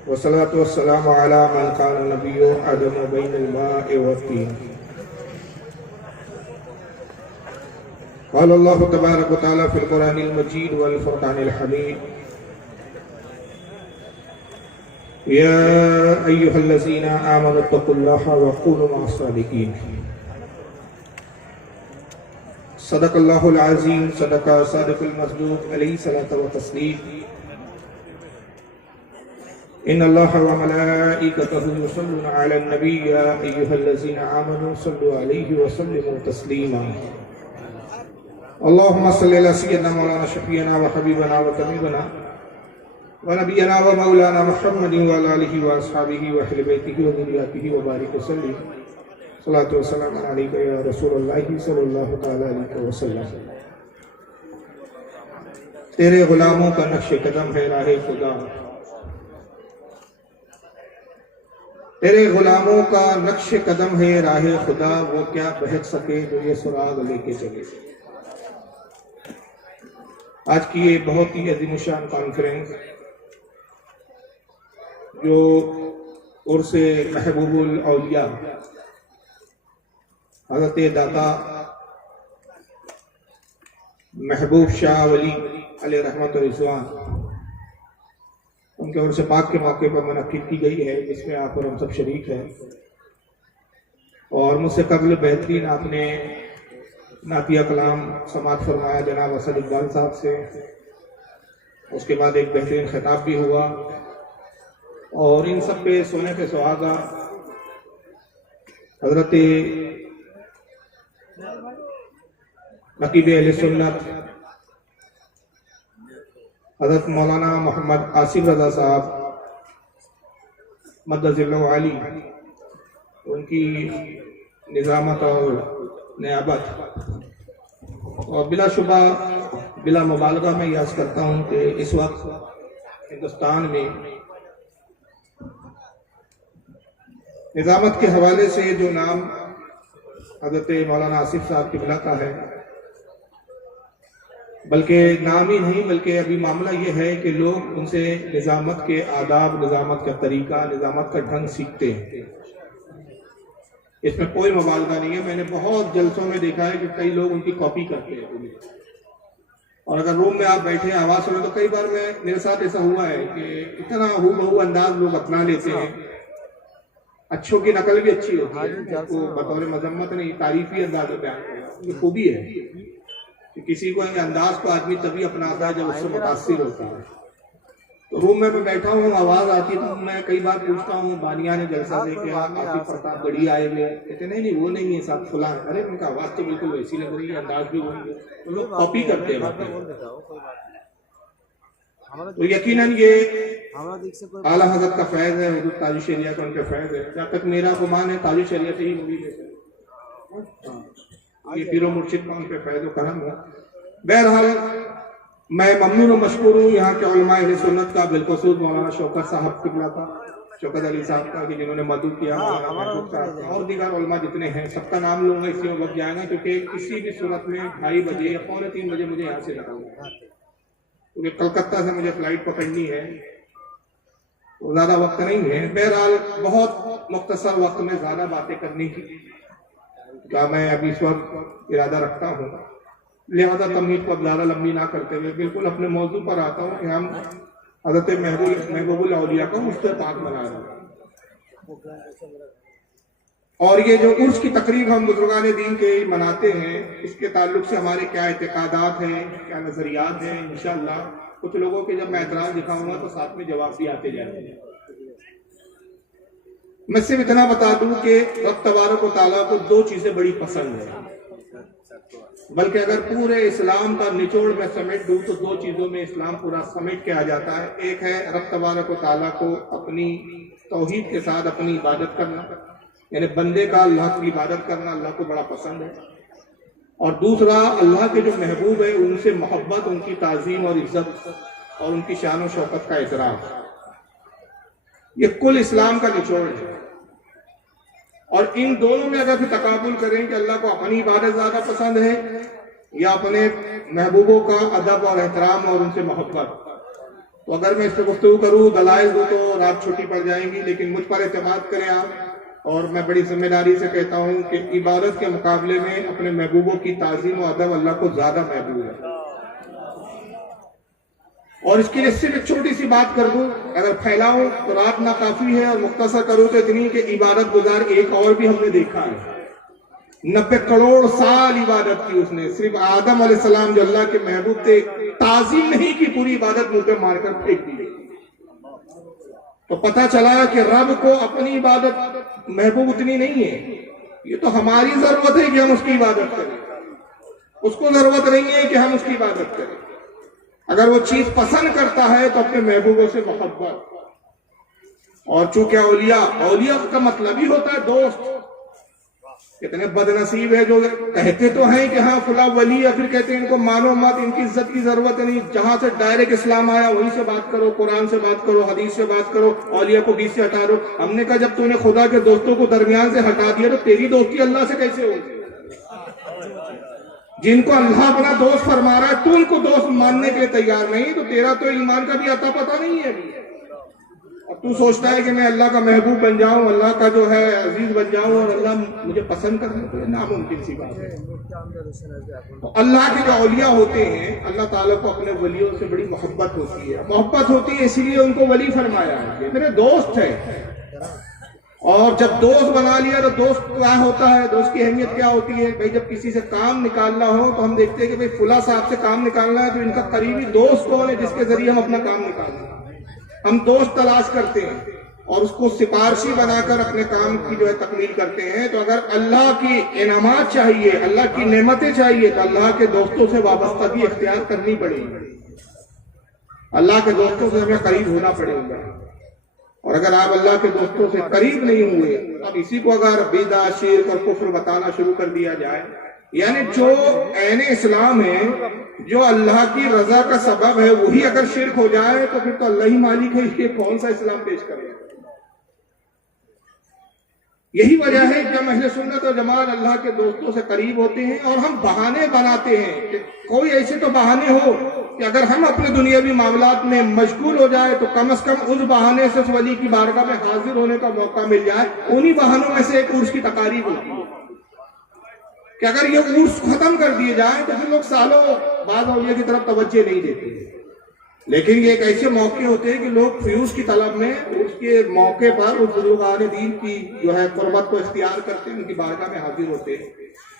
वस्सलातु वस्सलामु अला मन कान नबिय्यु आदम बैनल माइ वत्तीन। क़ाल अल्लाहु तबारक व तआला फ़िल क़ुरानिल मजीद वल फ़ुरक़ानिल हमीद। या अय्युहल्लज़ीना आमनु तक़ुल्लाहा व कूनू मअस सादिक़ीन। सदक़ल्लाहुल अज़ीम, सदक़ा सादिक़ुल मस्दूक़ अलैहि सलातो व तस्लीम। इन्नल्लाह व मलाइकतहु युसल्लूना अलन नबी या अय्युहल्लज़ीना आमनू सल्लु अलैहि व सल्लिमू तस्लीमा। अल्लाहुम्मा सल्लि अला सय्यिदिना मौलाना शफीअना व हबीबना व तबीबना व नबियना व मौलाना मुहम्मदिन व अला आलिहि व अस्हाबिहि व अहलि बैतिहि व ज़ुर्रिय्यतिहि व बारिक वसल्लिम। सलातु व सलाम अलैका या रसूलल्लाह सल्लल्लाहु तआला अलैहि वसल्लम। तेरे गुलामों का नक्श कदम है राहे खुदा, तेरे गुलामों का नक्श कदम है राहे खुदा, वो क्या बहक सके जो ये सुराग लेके चले। आज की ये बहुत ही अज़ीमुशान कॉन्फ्रेंस जो उर्से महबूबुल औलिया हज़रत दाता महबूब शाह वली अलैहि रहमत व रिज़वान उनके उर्स पाक के मौके पर मुनक्किद की गई है, जिसमें आप और हम सब शरीक हैं। और मुझसे कबल बेहतरीन आपने नातिया कलाम समात फरमाया जनाब असद इकबाल साहब से। उसके बाद एक बेहतरीन खिताब भी हुआ और इन सब पे सोने पे सुहागा हजरत नकीब अहले सुन्नत हजरत मौलाना मोहम्मद आसिफ रज़ा साहब मद्दज़िल्लहु आली, उनकी निज़ामत और नियाबत। और बिलाशुबा बिला मुबालगा मैं याद करता हूँ कि इस वक्त हिंदुस्तान में निज़ामत के हवाले से जो नाम हज़रत मौलाना आसिफ साहब किबला का है, बल्कि नाम ही नहीं बल्कि अभी मामला ये है कि लोग उनसे निज़ामत के आदाब, निज़ामत का तरीका, निज़ामत का ढंग सीखते हैं। इसमें कोई मुबालगा नहीं है। मैंने बहुत जलसों में देखा है कि कई लोग उनकी कॉपी करते हैं। और अगर रूम में आप बैठे आवाज़ सुने तो कई बार मेरे साथ ऐसा हुआ है कि इतना हूबहू अंदाज लोग अपना लेते हैं। अच्छों की नकल भी अच्छी होती है, आपको बतौर मजम्मत नहीं तारीफी अंदाज में बयान करना, ये खूबी है कि किसी को अंदाज को आदमी तभी अपनाता है जब उससे मुतासिर होता है। तो रूम में मैं बैठा हूँ, आवाज आती है तो मैं कई बार पूछता हूँ बानिया ने जलसा से कि आसिफ प्रतापगढ़ी आए हुए, कहते नहीं वो नहीं है साहब फुला है। अरे उनका आवाज तो बिल्कुल वैसी लग रही है, अंदाज भी वही है। तो लोग कॉपी करते हैं। तो यकीनन ये आला हज़रत का फैज़ है, हुज़ूर ताजुश शरिया का उनका फैज़ है। जहाँ तक मेरा गुमान है ताजुश शरिया से ही मुरीद है, ये पीरो मुर्शिद का उनके फैज़ व करम है। बहरहाल मैं ममनून और मशकूर हूँ यहाँ के उलमाए अहले सुन्नत का, बिलखुसूस मौलाना शौकत साहब किबला का, शौकत अली साहब का कि जिन्होंने मदद किया, और दीगर उलमा जितने हैं सबका नाम लूंगा इसी में वक्त जाएगा, क्योंकि किसी भी सूरत में 2:30 बजे या 2:45 बजे मुझे यहाँ से निकलना है, क्योंकि कलकत्ता से मुझे फ्लाइट पकड़नी है, तो ज़्यादा वक्त नहीं है। बहरहाल बहुत मुख्तसर वक्त में ज़्यादा बातें करने की क्या मैं अभी इस वक्त इरादा रखता हूँ, लिहाजा तमहीद को अब ज़्यादा लंबी ना करते हुए बिल्कुल अपने मौजू पर आता हूँ कि हम हज़रत महबूबुल औलिया का मुश्तह पाक मना रहे हैं। और ये जो उर्स की तकरीब हम बुजुर्गान दीन के मनाते हैं, इसके ताल्लुक से हमारे क्या एतकादात हैं, क्या नजरियात हैं, इंशाअल्लाह कुछ लोगों के जब मैं एतराज दिखाऊंगा तो साथ में जवाब भी आते जाएंगे। मैं सिर्फ इतना बता दूं कि रब तबारक व तआला को 2 चीजें बड़ी पसंद है, बल्कि अगर पूरे इस्लाम का निचोड़ में समेट दूं तो 2 चीजों में इस्लाम पूरा समेट के आ जाता है। एक है रब तबारक व तआला को अपनी तौहीद के साथ अपनी इबादत करना, यानी बंदे का अल्लाह की इबादत करना अल्लाह को बड़ा पसंद है। और दूसरा अल्लाह के जो महबूब है उनसे मोहब्बत, उनकी ताज़ीम और इज्जत और उनकी शान और शौकत का एहतराम, ये कुल इस्लाम का निचोड़ है। और इन दोनों में अगर फिर तकाबुल करें कि अल्लाह को अपनी इबादत ज्यादा पसंद है या अपने महबूबों का अदब और एहतराम और उनसे मोहब्बत, तो अगर मैं इससे गुफ्तगू करूँ, दलाइल दूँ तो रात छोटी पड़ जाएंगी, लेकिन मुझ पर एतमाद करें आप। और मैं बड़ी जिम्मेदारी से कहता हूँ कि इबादत के मुकाबले में अपने महबूबों की ताज़ीम और अदब अल्लाह को ज्यादा महबूब है। और इसके लिए सिर्फ एक छोटी सी बात कर दूं, अगर फैलाऊं तो रात ना काफी है, और मुख्तसर करूं तो इतनी कि इबादत गुजार एक और भी हमने देखा है। 90 करोड़ साल इबादत की उसने, सिर्फ आदम अलैहिस्सलाम जो अल्लाह के महबूब थे, ताज़ीम नहीं की, पूरी इबादत मुंह पे मारकर फेंक दी। तो पता चला कि रब को अपनी इबादत महबूब उतनी नहीं है। ये तो हमारी जरूरत है कि हम उसकी इबादत करें, उसको जरूरत नहीं है कि हम उसकी इबादत करें। अगर वो चीज पसंद करता है तो अपने महबूबों से मोहब्बत। और चूंकि औलिया का मतलब ही होता है दोस्त। कितने बदनसीब है जो कहते तो हैं कि हाँ फुला वली, या फिर कहते हैं इनको मानो मत, इनकी इज्जत की जरूरत नहीं। जहां से डायरेक्ट इस्लाम आया वहीं से बात करो, कुरान से बात करो, हदीस से बात करो, औलिया को बीच से हटा दो। हमने कहा जब तूने खुदा के दोस्तों को दरमियान से हटा दिया तो तेरी दोस्ती अल्लाह से कैसे होगी? जिनको अल्लाह अपना दोस्त फरमा रहा है, तू उनको दोस्त मानने के लिए तैयार नहीं, तो तेरा तो ईमान का भी अता पता नहीं है। और तू सोचता है कि मैं अल्लाह का महबूब बन जाऊं, अल्लाह का जो है अजीज बन जाऊं और अल्लाह मुझे पसंद कर ले, तो नामुमकिन सी बात है। तो अल्लाह के जो औलिया होते हैं, अल्लाह ताला को अपने वलियों से बड़ी मोहब्बत होती है। मोहब्बत होती है इसीलिए उनको वली फरमाया है, ये मेरे दोस्त है। और जब दोस्त बना लिया तो दोस्त क्या होता है, दोस्त की अहमियत क्या होती है? भाई जब किसी से काम निकालना हो तो हम देखते हैं कि भाई फुला साहब से काम निकालना है तो इनका करीबी दोस्त कौन है जिसके जरिए हम अपना काम निकालें। हम दोस्त तलाश करते हैं और उसको सिफारशी बनाकर अपने काम की जो है तकमील करते हैं। तो अगर अल्लाह की इनामात चाहिए, अल्लाह की नेमतें चाहिए, तो अल्लाह के दोस्तों से वाबस्तगी इख्तियार करनी पड़ेगी। अल्लाह के दोस्तों से हमें करीब होना पड़ेगा। और अगर आप अल्लाह के दोस्तों से करीब नहीं हुए, अब इसी को अगर बिदअत, शिर्क और कुफ्र बताना शुरू कर दिया जाए, यानी जो ऐन इस्लाम है, जो अल्लाह की रजा का सबब है, वही अगर शिर्क हो जाए तो फिर तो अल्लाह ही मालिक है, इसके कौन सा इस्लाम पेश करेगा? यही वजह है कि हम अहले सुन्नत और जमात अल्लाह के दोस्तों से करीब होते हैं। और हम बहाने बनाते हैं कि कोई ऐसे तो बहाने हो कि अगर हम अपने दुनियावी मामलात में मशगूल हो जाए तो कम से कम उस बहाने से उस वली की बारगाह में हाजिर होने का मौका मिल जाए। उन्हीं बहानों में से एक उर्स की तकारीब होती है कि अगर ये उर्स खत्म कर दिए जाए तो फिर लोग सालों बाद औलिया की तरफ तवज्जो नहीं देते। लेकिन ये एक ऐसे मौके होते हैं कि लोग फ्यूज की तलब में उसके मौके पर उस बुजुर्गान दीन की जो है कुर्बत को इख्तियार करते हैं, उनकी बारगाह में हाजिर होते हैं।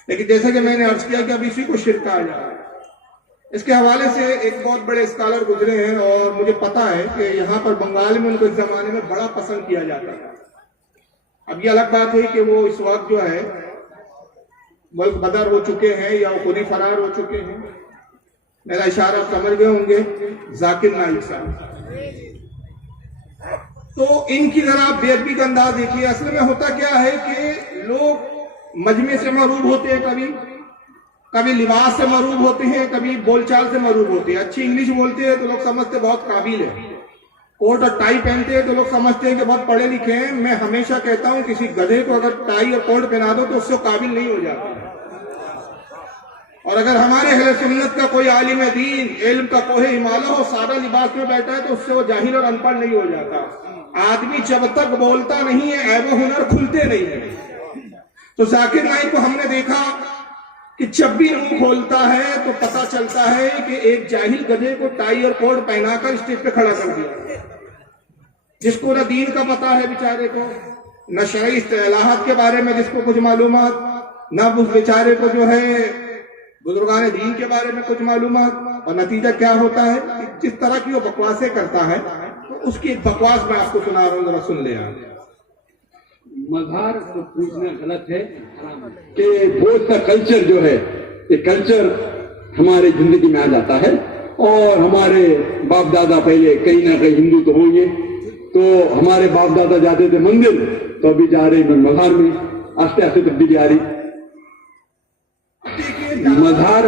लेकिन जैसे कि मैंने अर्ज किया कि अब इसी को शिर्क कहा जा रहा है। इसके हवाले से एक बहुत बड़े स्कॉलर गुजरे हैं और मुझे पता है कि यहाँ पर बंगाल में उनको इस जमाने में बड़ा पसंद किया जाता था। अब ये अलग बात है कि वो इस वक्त जो है मुल्क बदर हो चुके हैं या वो खुद ही फरार हो चुके हैं। मेरा इशारा समझ गए होंगे, जाकिर नाइक साहब। तो इनकी जरा आप बेअदबी का अंदाज देखिए। असल में होता क्या है कि लोग मजमे से मरूब होते हैं, कभी लिबास से मरूब होते हैं, कभी बोलचाल से मरूब होते हैं। अच्छी इंग्लिश बोलते हैं तो लोग समझते बहुत काबिल है, कोट और टाई पहनते हैं तो लोग समझते हैं कि बहुत पढ़े लिखे हैं। मैं हमेशा कहता हूं किसी गधे को अगर टाई और कोट पहना दो तो उससे काबिल नहीं हो जाता। और अगर हमारे अहले सुन्नत का कोई आलिम दीन, इल्म का कोई हिमालय हो, सादा लिबास में बैठा है तो उससे वो जाहिल और अनपढ़ नहीं हो जाता। आदमी जब तक बोलता नहीं है ऐब हुनर खुलते नहीं है। तो जाकिर नाइक को हमने देखा कि जब भी मुंह खोलता है तो पता चलता है कि एक जाहिल गधे को टाई और कोट पहनाकर स्टेज पे खड़ा कर दिया, जिसको न दीन का पता है बेचारे को, न शरई इस्तिलाहात के बारे में जिसको कुछ मालूमात, न उस बेचारे को जो है बुजुर्गान दीन के बारे में कुछ मालूमात। और नतीजा क्या होता है कि जिस तरह की वो बकवासें करता है, तो उसकी एक बकवास मैं आपको सुना रहा हूँ, जरा सुन ले आप। मज़ार को पूछना गलत है कि भोज का कल्चर जो है, ये कल्चर हमारे जिंदगी में आ जाता है। और हमारे बाप दादा पहले कहीं ना कहीं हिंदू तो होंगे, तो हमारे बाप दादा जाते थे मंदिर, तो अभी जा रहे हैं मज़ार में। आस्ते आस्ते तब्दीली आ रही। मज़ार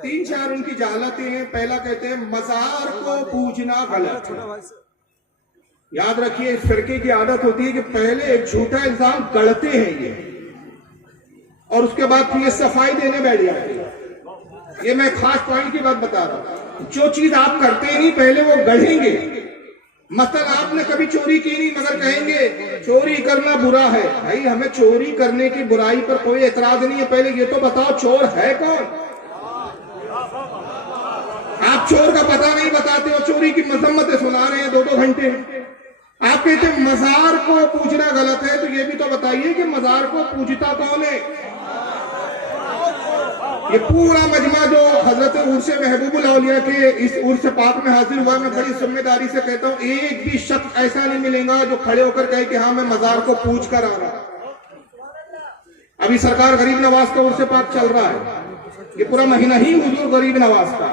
3-4 उनकी जहालतें हैं। पहला कहते हैं मज़ार को पूजना गलत है। याद रखिए, इस फिरके की आदत होती है कि पहले एक झूठा इल्जाम गढ़ते हैं ये, और उसके बाद फिर ये सफाई देने बैठ जाते हैं। ये मैं खास पॉइंट की बात बता रहा हूं। जो चीज आप करते नहीं पहले वो गढ़ेंगे। मतलब आपने कभी चोरी की नहीं मगर कहेंगे चोरी करना बुरा है। भाई हमें चोरी करने की बुराई पर कोई एतराज नहीं है, पहले ये तो बताओ चोर है कौन। आप चोर का पता नहीं बताते हो, चोरी की मजम्मतें सुना रहे हैं 2-2 घंटे। आप कहते हैं मजार को पूजना गलत है, तो ये भी तो बताइए कि मजार को पूजता कौन है। ये पूरा मजमा जो हजरत उर्स महबूबुल औलिया के इस उर्स पाक में हाजिर हुआ, मैं बड़ी जिम्मेदारी से कहता हूँ एक भी शख्स ऐसा नहीं मिलेगा जो खड़े होकर कहे कि हाँ मैं मजार को पूज कर आ रहा। अभी सरकार गरीब नवाज का उर्स पाक चल रहा है, ये पूरा महीना ही हुजूर गरीब नवाज का।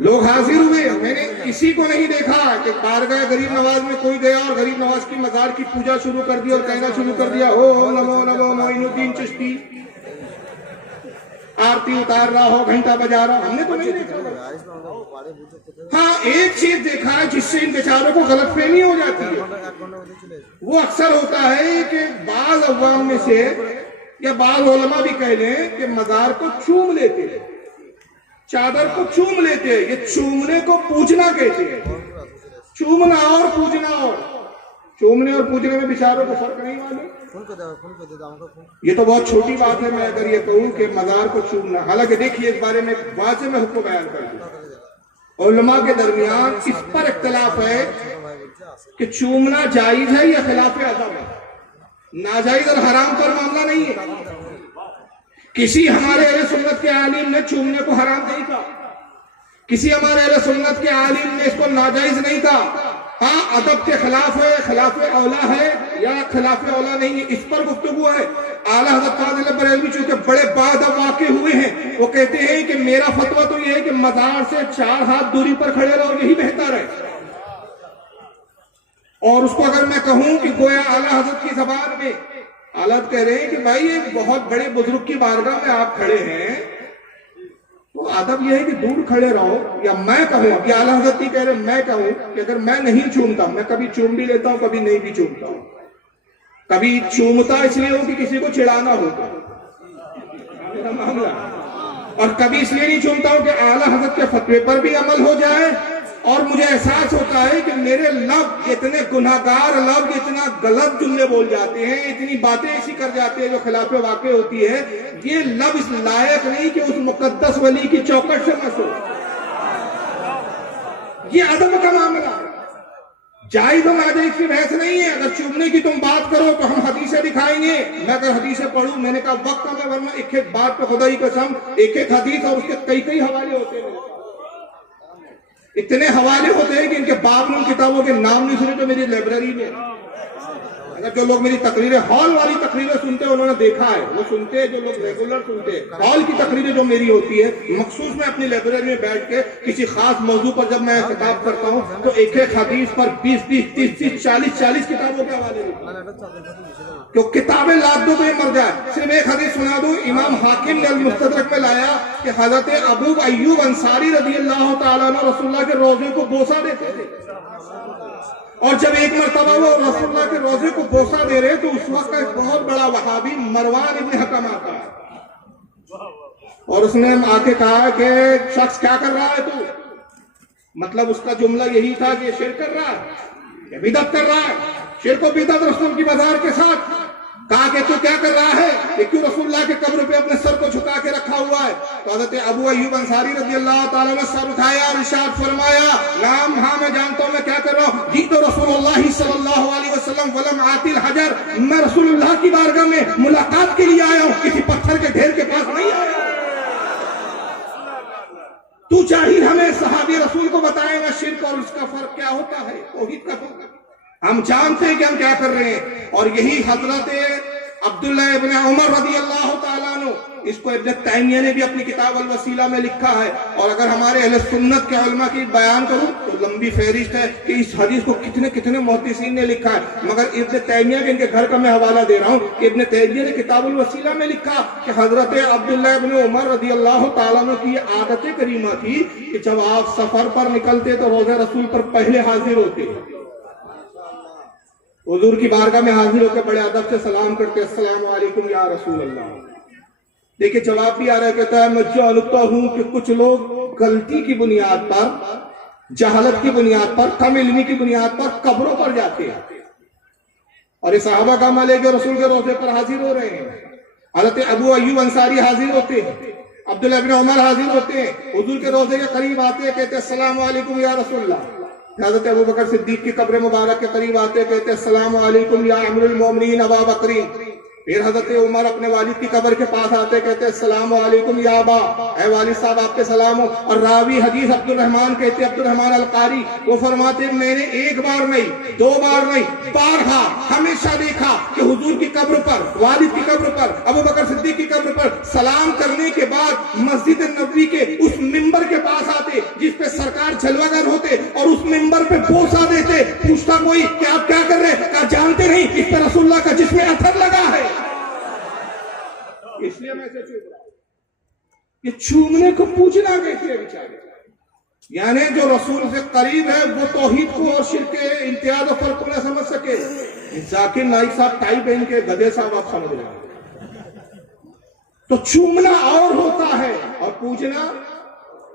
लोग हाजिर हुए, मैंने किसी को नहीं देखा कि बारगाह गरीब नवाज में कोई गया और गरीब नवाज की मजार की पूजा शुरू कर दी और कहना शुरू कर दिया ओ नमो नमो मोइनुद्दीन चिश्ती, आरती उतार रहा हो, घंटा बजा रहा, हमने तो नहीं देखा। हाँ एक चीज देखा है जिससे इन बेचारों को गलतफहमी हो जाती है। वो अक्सर होता है कि बाज अवाम में से या बाज उलमा भी कह लें कि मजार को चूम लेते हैं, चादर को चूम लेते हैं। ये चूमने को पूजना कहते हैं। चूमना और पूजना और, चूमने और पूजने में बेचारों को फर्क नहीं मालूम। ये तो बहुत छोटी बात है मैं अगर ये कहूं कि मजार को चूमना। हालांकि देखिए इस बारे में वाज़ेह में हुक्म बयान कर दूं, उलमा के दरमियान इस पर इख्तिलाफ है कि चूमना जायज है या खिलाफ अदब है। नाजायज और हराम पर मामला नहीं है। किसी हमारे अहले सुन्नत के आलिम ने चूमने को हराम नहीं कहा, किसी हमारे अहले सुन्नत के आलिम ने इसको नाजायज नहीं कहा। हाँ अदब के खिलाफ है, खिलाफ औला है या खिलाफ औला नहीं है, इस पर गुफ्तगू है। आला हज़रत काज़ी बरेलवी चूंकि बड़े बादब वाक़े हुए हैं, वो कहते हैं कि मेरा फतवा तो यह है कि मजार से 4 हाथ दूरी पर खड़े रहो, यही बेहतर है। और उसको अगर मैं कहूं कि गोया आला हज़रत की ज़बान में आला कह रहे हैं कि भाई एक बहुत बड़े बुजुर्ग की बारगाह में आप खड़े हैं, तो अदब यह है कि दूर खड़े रहो। या मैं कहूं, अब ये आला हज़रत कह रहे, मैं कहूं कि अगर मैं नहीं चूमता, मैं कभी चूम भी लेता हूं कभी नहीं भी चूमता हूं, कभी चूमता इसलिए हो कि किसी को चिढ़ाना होगा मेरा मामला, और कभी इसलिए नहीं चूमता हूं कि आला हज़रत के फतवे पर भी अमल हो जाए। और मुझे एहसास होता है कि मेरे लब इतने गुनाहगार लब इतना गलत जुमले बोल जाते हैं, इतनी बातें ऐसी कर जाते हैं जो खिलाफ वाक़े होती है, ये लब इस लायक नहीं कि उस मुकद्दस वली की चौकट से मसो। ये अदब का मामला है, जायज और नाजायज की बहस नहीं है। अगर चूमने की तुम बात करो तो हम हदीसें दिखाएंगे। मैं अगर हदीसें पढ़ूं, मैंने कहा वक्त कम है, वरना एक एक बात पे खुदा की कसम एक एक हदीस और उसके कई कई हवाले होते हैं। इतने हवाले होते हैं कि इनके बाप ने उन किताबों के नाम नहीं सुने तो मेरी लाइब्रेरी में। अगर जो लोग मेरी तकरीरें हॉल वाली तकरीरें सुनते हैं उन्होंने देखा है, वो सुनते हैं जो लोग रेगुलर सुनते हैं। हॉल की तकरीरें जो मेरी होती है मखसूस मैं अपनी लाइब्रेरी में बैठ के किसी खास मौजू पर जब मैं किताब करता हूँ तो एक एक हदीस पर 20-20, 30-30, 40-40 किताबों के हवाले क्यों किताबें लाद दो तो ये मर जाए। सिर्फ एक हदीस सुना दूं, इमाम हाकिम ने मुस्तदरक में लाया कि हजरत अबू अय्यूब अंसारी रज़ियल्लाहु ताला अन्हु रसूलुल्लाह के रोजे को बोसा देते थे, और जब एक मरतबा वो रसूलुल्लाह के रोजे को बोसा दे रहे तो उस वक्त एक बहुत बड़ा वहाबी मरवान इब्न हकम आता है और उसने आके कहा कि शख्स क्या कर रहा है तू। मतलब उसका जुमला यही था कि शिरक कर रहा है, बिदअत कर रहा है, शिरक और बिदअत रसूल की बाजार के साथ। कहा कि तू क्या कर रहा है, कि क्यों रसूलुल्लाह के कब्र पे अपने सर को झुका के रखा हुआ है। तो हज़रत अबू अय्यूब अंसारी रज़ियल्लाहु ताला ने सर उठाया और इरशाद फरमाया, नाम हाँ मैं जानता हूं मैं क्या कर रहा हूं। जी तो रसूलुल्लाह सल्लल्लाहु अलैहि वसल्लम वलम आतिल हजर, मैं रसूलुल्लाह की बारगाह में मुलाकात के लिए आया हूं, किसी पत्थर के ढेर के पास नहीं आया। तू चाहिए हमें सहाबी रसूल को बताएगा शिर्क और इसका फर्क क्या होता है, तौहीद का फर्क। हम जानते हैं कि हम क्या कर रहे हैं। और यही हजरत अब्दुल्ला इब्न उमर रज़ियल्लाहु ताला अन्हु, इसको इब्न तैमिया ने भी अपनी किताब अल वसीला में लिखा है। और अगर हमारे अहले सुन्नत के उलमा की बयान करूं तो लंबी फहरिस्त है कि इस हदीस को कितने कितने मुहद्दिसीन ने लिखा है, मगर इब्न तैमिया के इनके घर का मैं हवाला दे रहा हूं कि इब्न तैमिया ने किताब अल वसीला में लिखा कि हजरत अब्दुल्ला इब्न उमर रज़ियल्लाहु ताला अन्हु की आदत करीमा थी कि जब आप सफर पर निकलते तो रोज़े रसूल पर पहले हाजिर होते, हुजूर की बारगाह में हाजिर होकर बड़े अदब से सलाम करते, अस्सलाम वालेकुम या रसूल अल्लाह। देखिए जवाब भी आ रहा है, कहता है मैं जानता हूं कि कुछ लोग गलती की बुनियाद पर, जहालत की बुनियाद पर, कम इल्मी की बुनियाद पर कब्रों पर जाते हैं और ये सहाबा का अमल है कि रसूल के रोज़े पर हाजिर हो रहे हैं। हज़रत अबू अय्यूब अंसारी हाजिर होते हैं, अब्दुल्लाह इब्न उमर हाजिर होते हैं, हुजूर के रोज़े के करीब आते हैं, कहते हैं अस्सलाम वालेकुम या रसूलल्लाह। हज़रत अबू बकर सिद्दीक की कब्र मुबारक के करीब आते हैं, कहते हैं अस्सलाम वालेकुम या अमीरुल मोमिनीन अबा बकरीन। फिर हजरत उमर अपने वालिद की कब्र के पास आते कहते अस्सलाम वालेकुम या अबा, ऐ वालिद साहब आपके सलाम हो। और रावी हदीस अब्दुल रहमान कहते, अब्दुल रहमान अल कारी, वो फरमाते मैंने एक बार नहीं, दो बार नहीं, बारहा हमेशा देखा कि हुजूर की कब्र पर, वालिद की कब्र पर, अबू बकर सिद्दीक की कब्र पर सलाम करने के बाद मस्जिद नबवी के उस मिंबर के पास आते जिस पे सरकार जलवागर होते और उस मिंबर पे बोसा देते। पूछता कोई कि आप क्या कर रहे हैं? क्या जानते नहीं इस पे रसूलुल्लाह का जिस्म अथर लगा है, इसलिए मैं इसे चूम रहा हूं। ये चूमने को पूछना कैसे है बेचारे? यानी जो रसूल से करीब है वो तौहीद को और शिर्क के इम्तियाज और फर्क को न समझ सके। जाकिर नाइक साहब टाई पहन के गधे साहब आप समझ रहे हैं। तो चूमना और होता है और पूजना,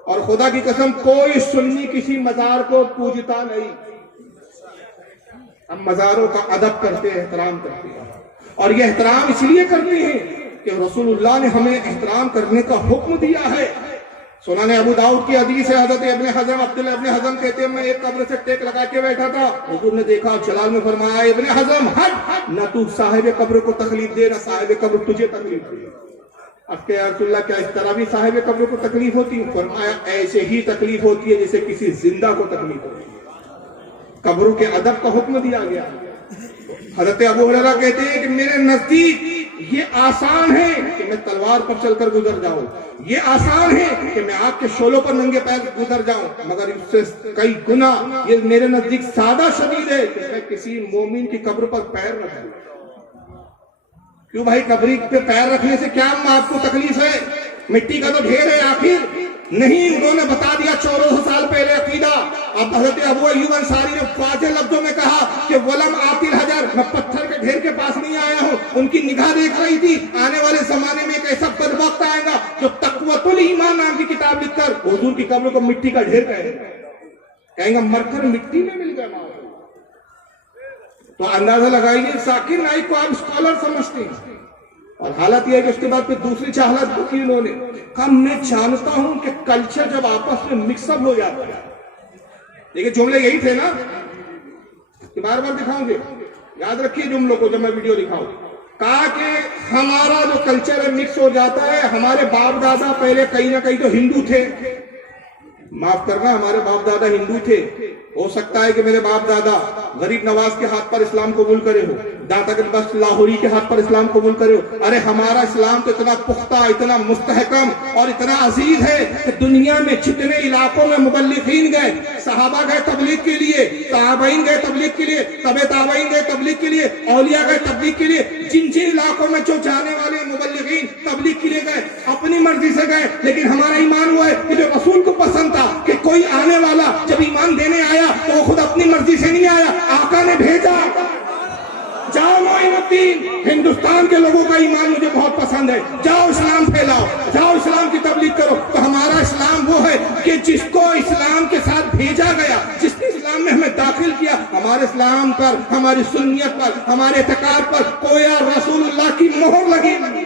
और खुदा की कसम कोई सुन्नी किसी मजार को पूजता नहीं। हम मजारों का अदब करते हैं, एहतराम करते हैं, और यह एहतराम इसलिए करते हैं कि रसूलुल्लाह ने हमें एहतराम करने का हुक्म दिया है। सुनाने अबू दाऊद की हदीस है, हज़रत इब्ने हज़म, अब्दुल्लाह इब्ने हज़म कहते हैं मैं एक कब्र से टेक लगा के बैठा था, हुजूर ने देखा, जलाल में फरमाया इब्ने हज़म हट, न तू साहिब कब्र को तकलीफ दे, न साहिब कब्र तुझे तकलीफ दे। अब क्या या रसूलुल्लाह, क्या इस तरह भी साहिब कब्र को तकलीफ होती है? फरमाया ऐसे ही तकलीफ होती है जैसे किसी जिंदा को तकलीफ होती है। कब्रों के अदब का हुक्म दिया गया। हज़रत अबू हुरैरा कहते हैं कि मेरे नजदीक ये आसान है कि मैं तलवार पर चलकर गुजर जाऊं, ये आसान है कि मैं आग के शोलों पर नंगे पैर गुजर जाऊं, मगर इससे कई गुना ये मेरे नजदीक सादा शदीद है कि मैं किसी मोमिन की कब्र पर पैर रख दूं। क्यों भाई, कब्र पे पैर रखने से क्या आपको तकलीफ है? मिट्टी का तो ढेर है आखिर नहीं। उन्होंने बता दिया 1400 साल पहले अकीदा। अब हज़रत अबू अय्यूब अंसारी ने वाज़ेह लफ्जों में कहा कि वलम आतिल हजर, मैं पत्थर के ढेर के पास नहीं आया हूँ। उनकी निगाह देख रही थी आने वाले जमाने में एक ऐसा बदबख्त आएगा जो तक़वतुल ईमान नाम की किताब लिखकर हुजूर की कब्र को मिट्टी का ढेर कहेगा, मरकर मिट्टी में मिल गया। तो अंदाजा लगाइए, जाकिर नाइक को आप स्कॉलर समझते हैं, और हालत यह है कि उसके बाद फिर दूसरी चाहत की उन्होंने कहा मैं जानता हूं कि कल्चर जब आपस में मिक्सअप हो जाता है, देखिए जुमले यही थे ना कि बार बार दिखाऊंगे, याद रखिए जुमलों को जब मैं वीडियो दिखाऊं। कहा कि हमारा जो कल्चर है मिक्स हो जाता है। हमारे बाप दादा पहले कहीं ना कहीं तो हिंदू थे, माफ करना हमारे बाप दादा हिंदू थे। हो सकता है कि मेरे बाप दादा गरीब नवाज के हाथ पर इस्लाम कबूल करे हो, दाता के बस लाहौरी के हाथ पर इस्लाम कबूल करे हो। अरे हमारा इस्लाम तो इतना पुख्ता, इतना मुस्तहकम और इतना अजीज है कि दुनिया में जितने इलाकों में मुबल्लिगीन गए, सहाबा गए तबलीग के लिए, ताबईन गए तबलीग के लिए, तबे ताबईन गए तबलीग के लिए, औलिया गए तबलीग के लिए, जिन जिन इलाकों में जो जाने वाले मुबल्लिगीन तबलीग के लिए गए अपनी मर्जी से गए। लेकिन हमारा ईमान हुआ है कि जो रसूल को पसंद था कि कोई आने वाला जब ईमान देने आया तो वो खुद अपनी मर्जी से नहीं आया, आका ने भेजा। जाओ मोइनुद्दीन, हिंदुस्तान के लोगों का ईमान मुझे बहुत पसंद है, जाओ इस्लाम फैलाओ, जाओ इस्लाम की तबलीग करो। तो हमारा इस्लाम वो है कि जिसको इस्लाम के साथ भेजा गया, जिसने इस्लाम में हमें दाखिल किया, हमारे इस्लाम पर, हमारी सुन्नियत पर, हमारे इत्काद पर कोई रसूलुल्लाह की मोहर लगी।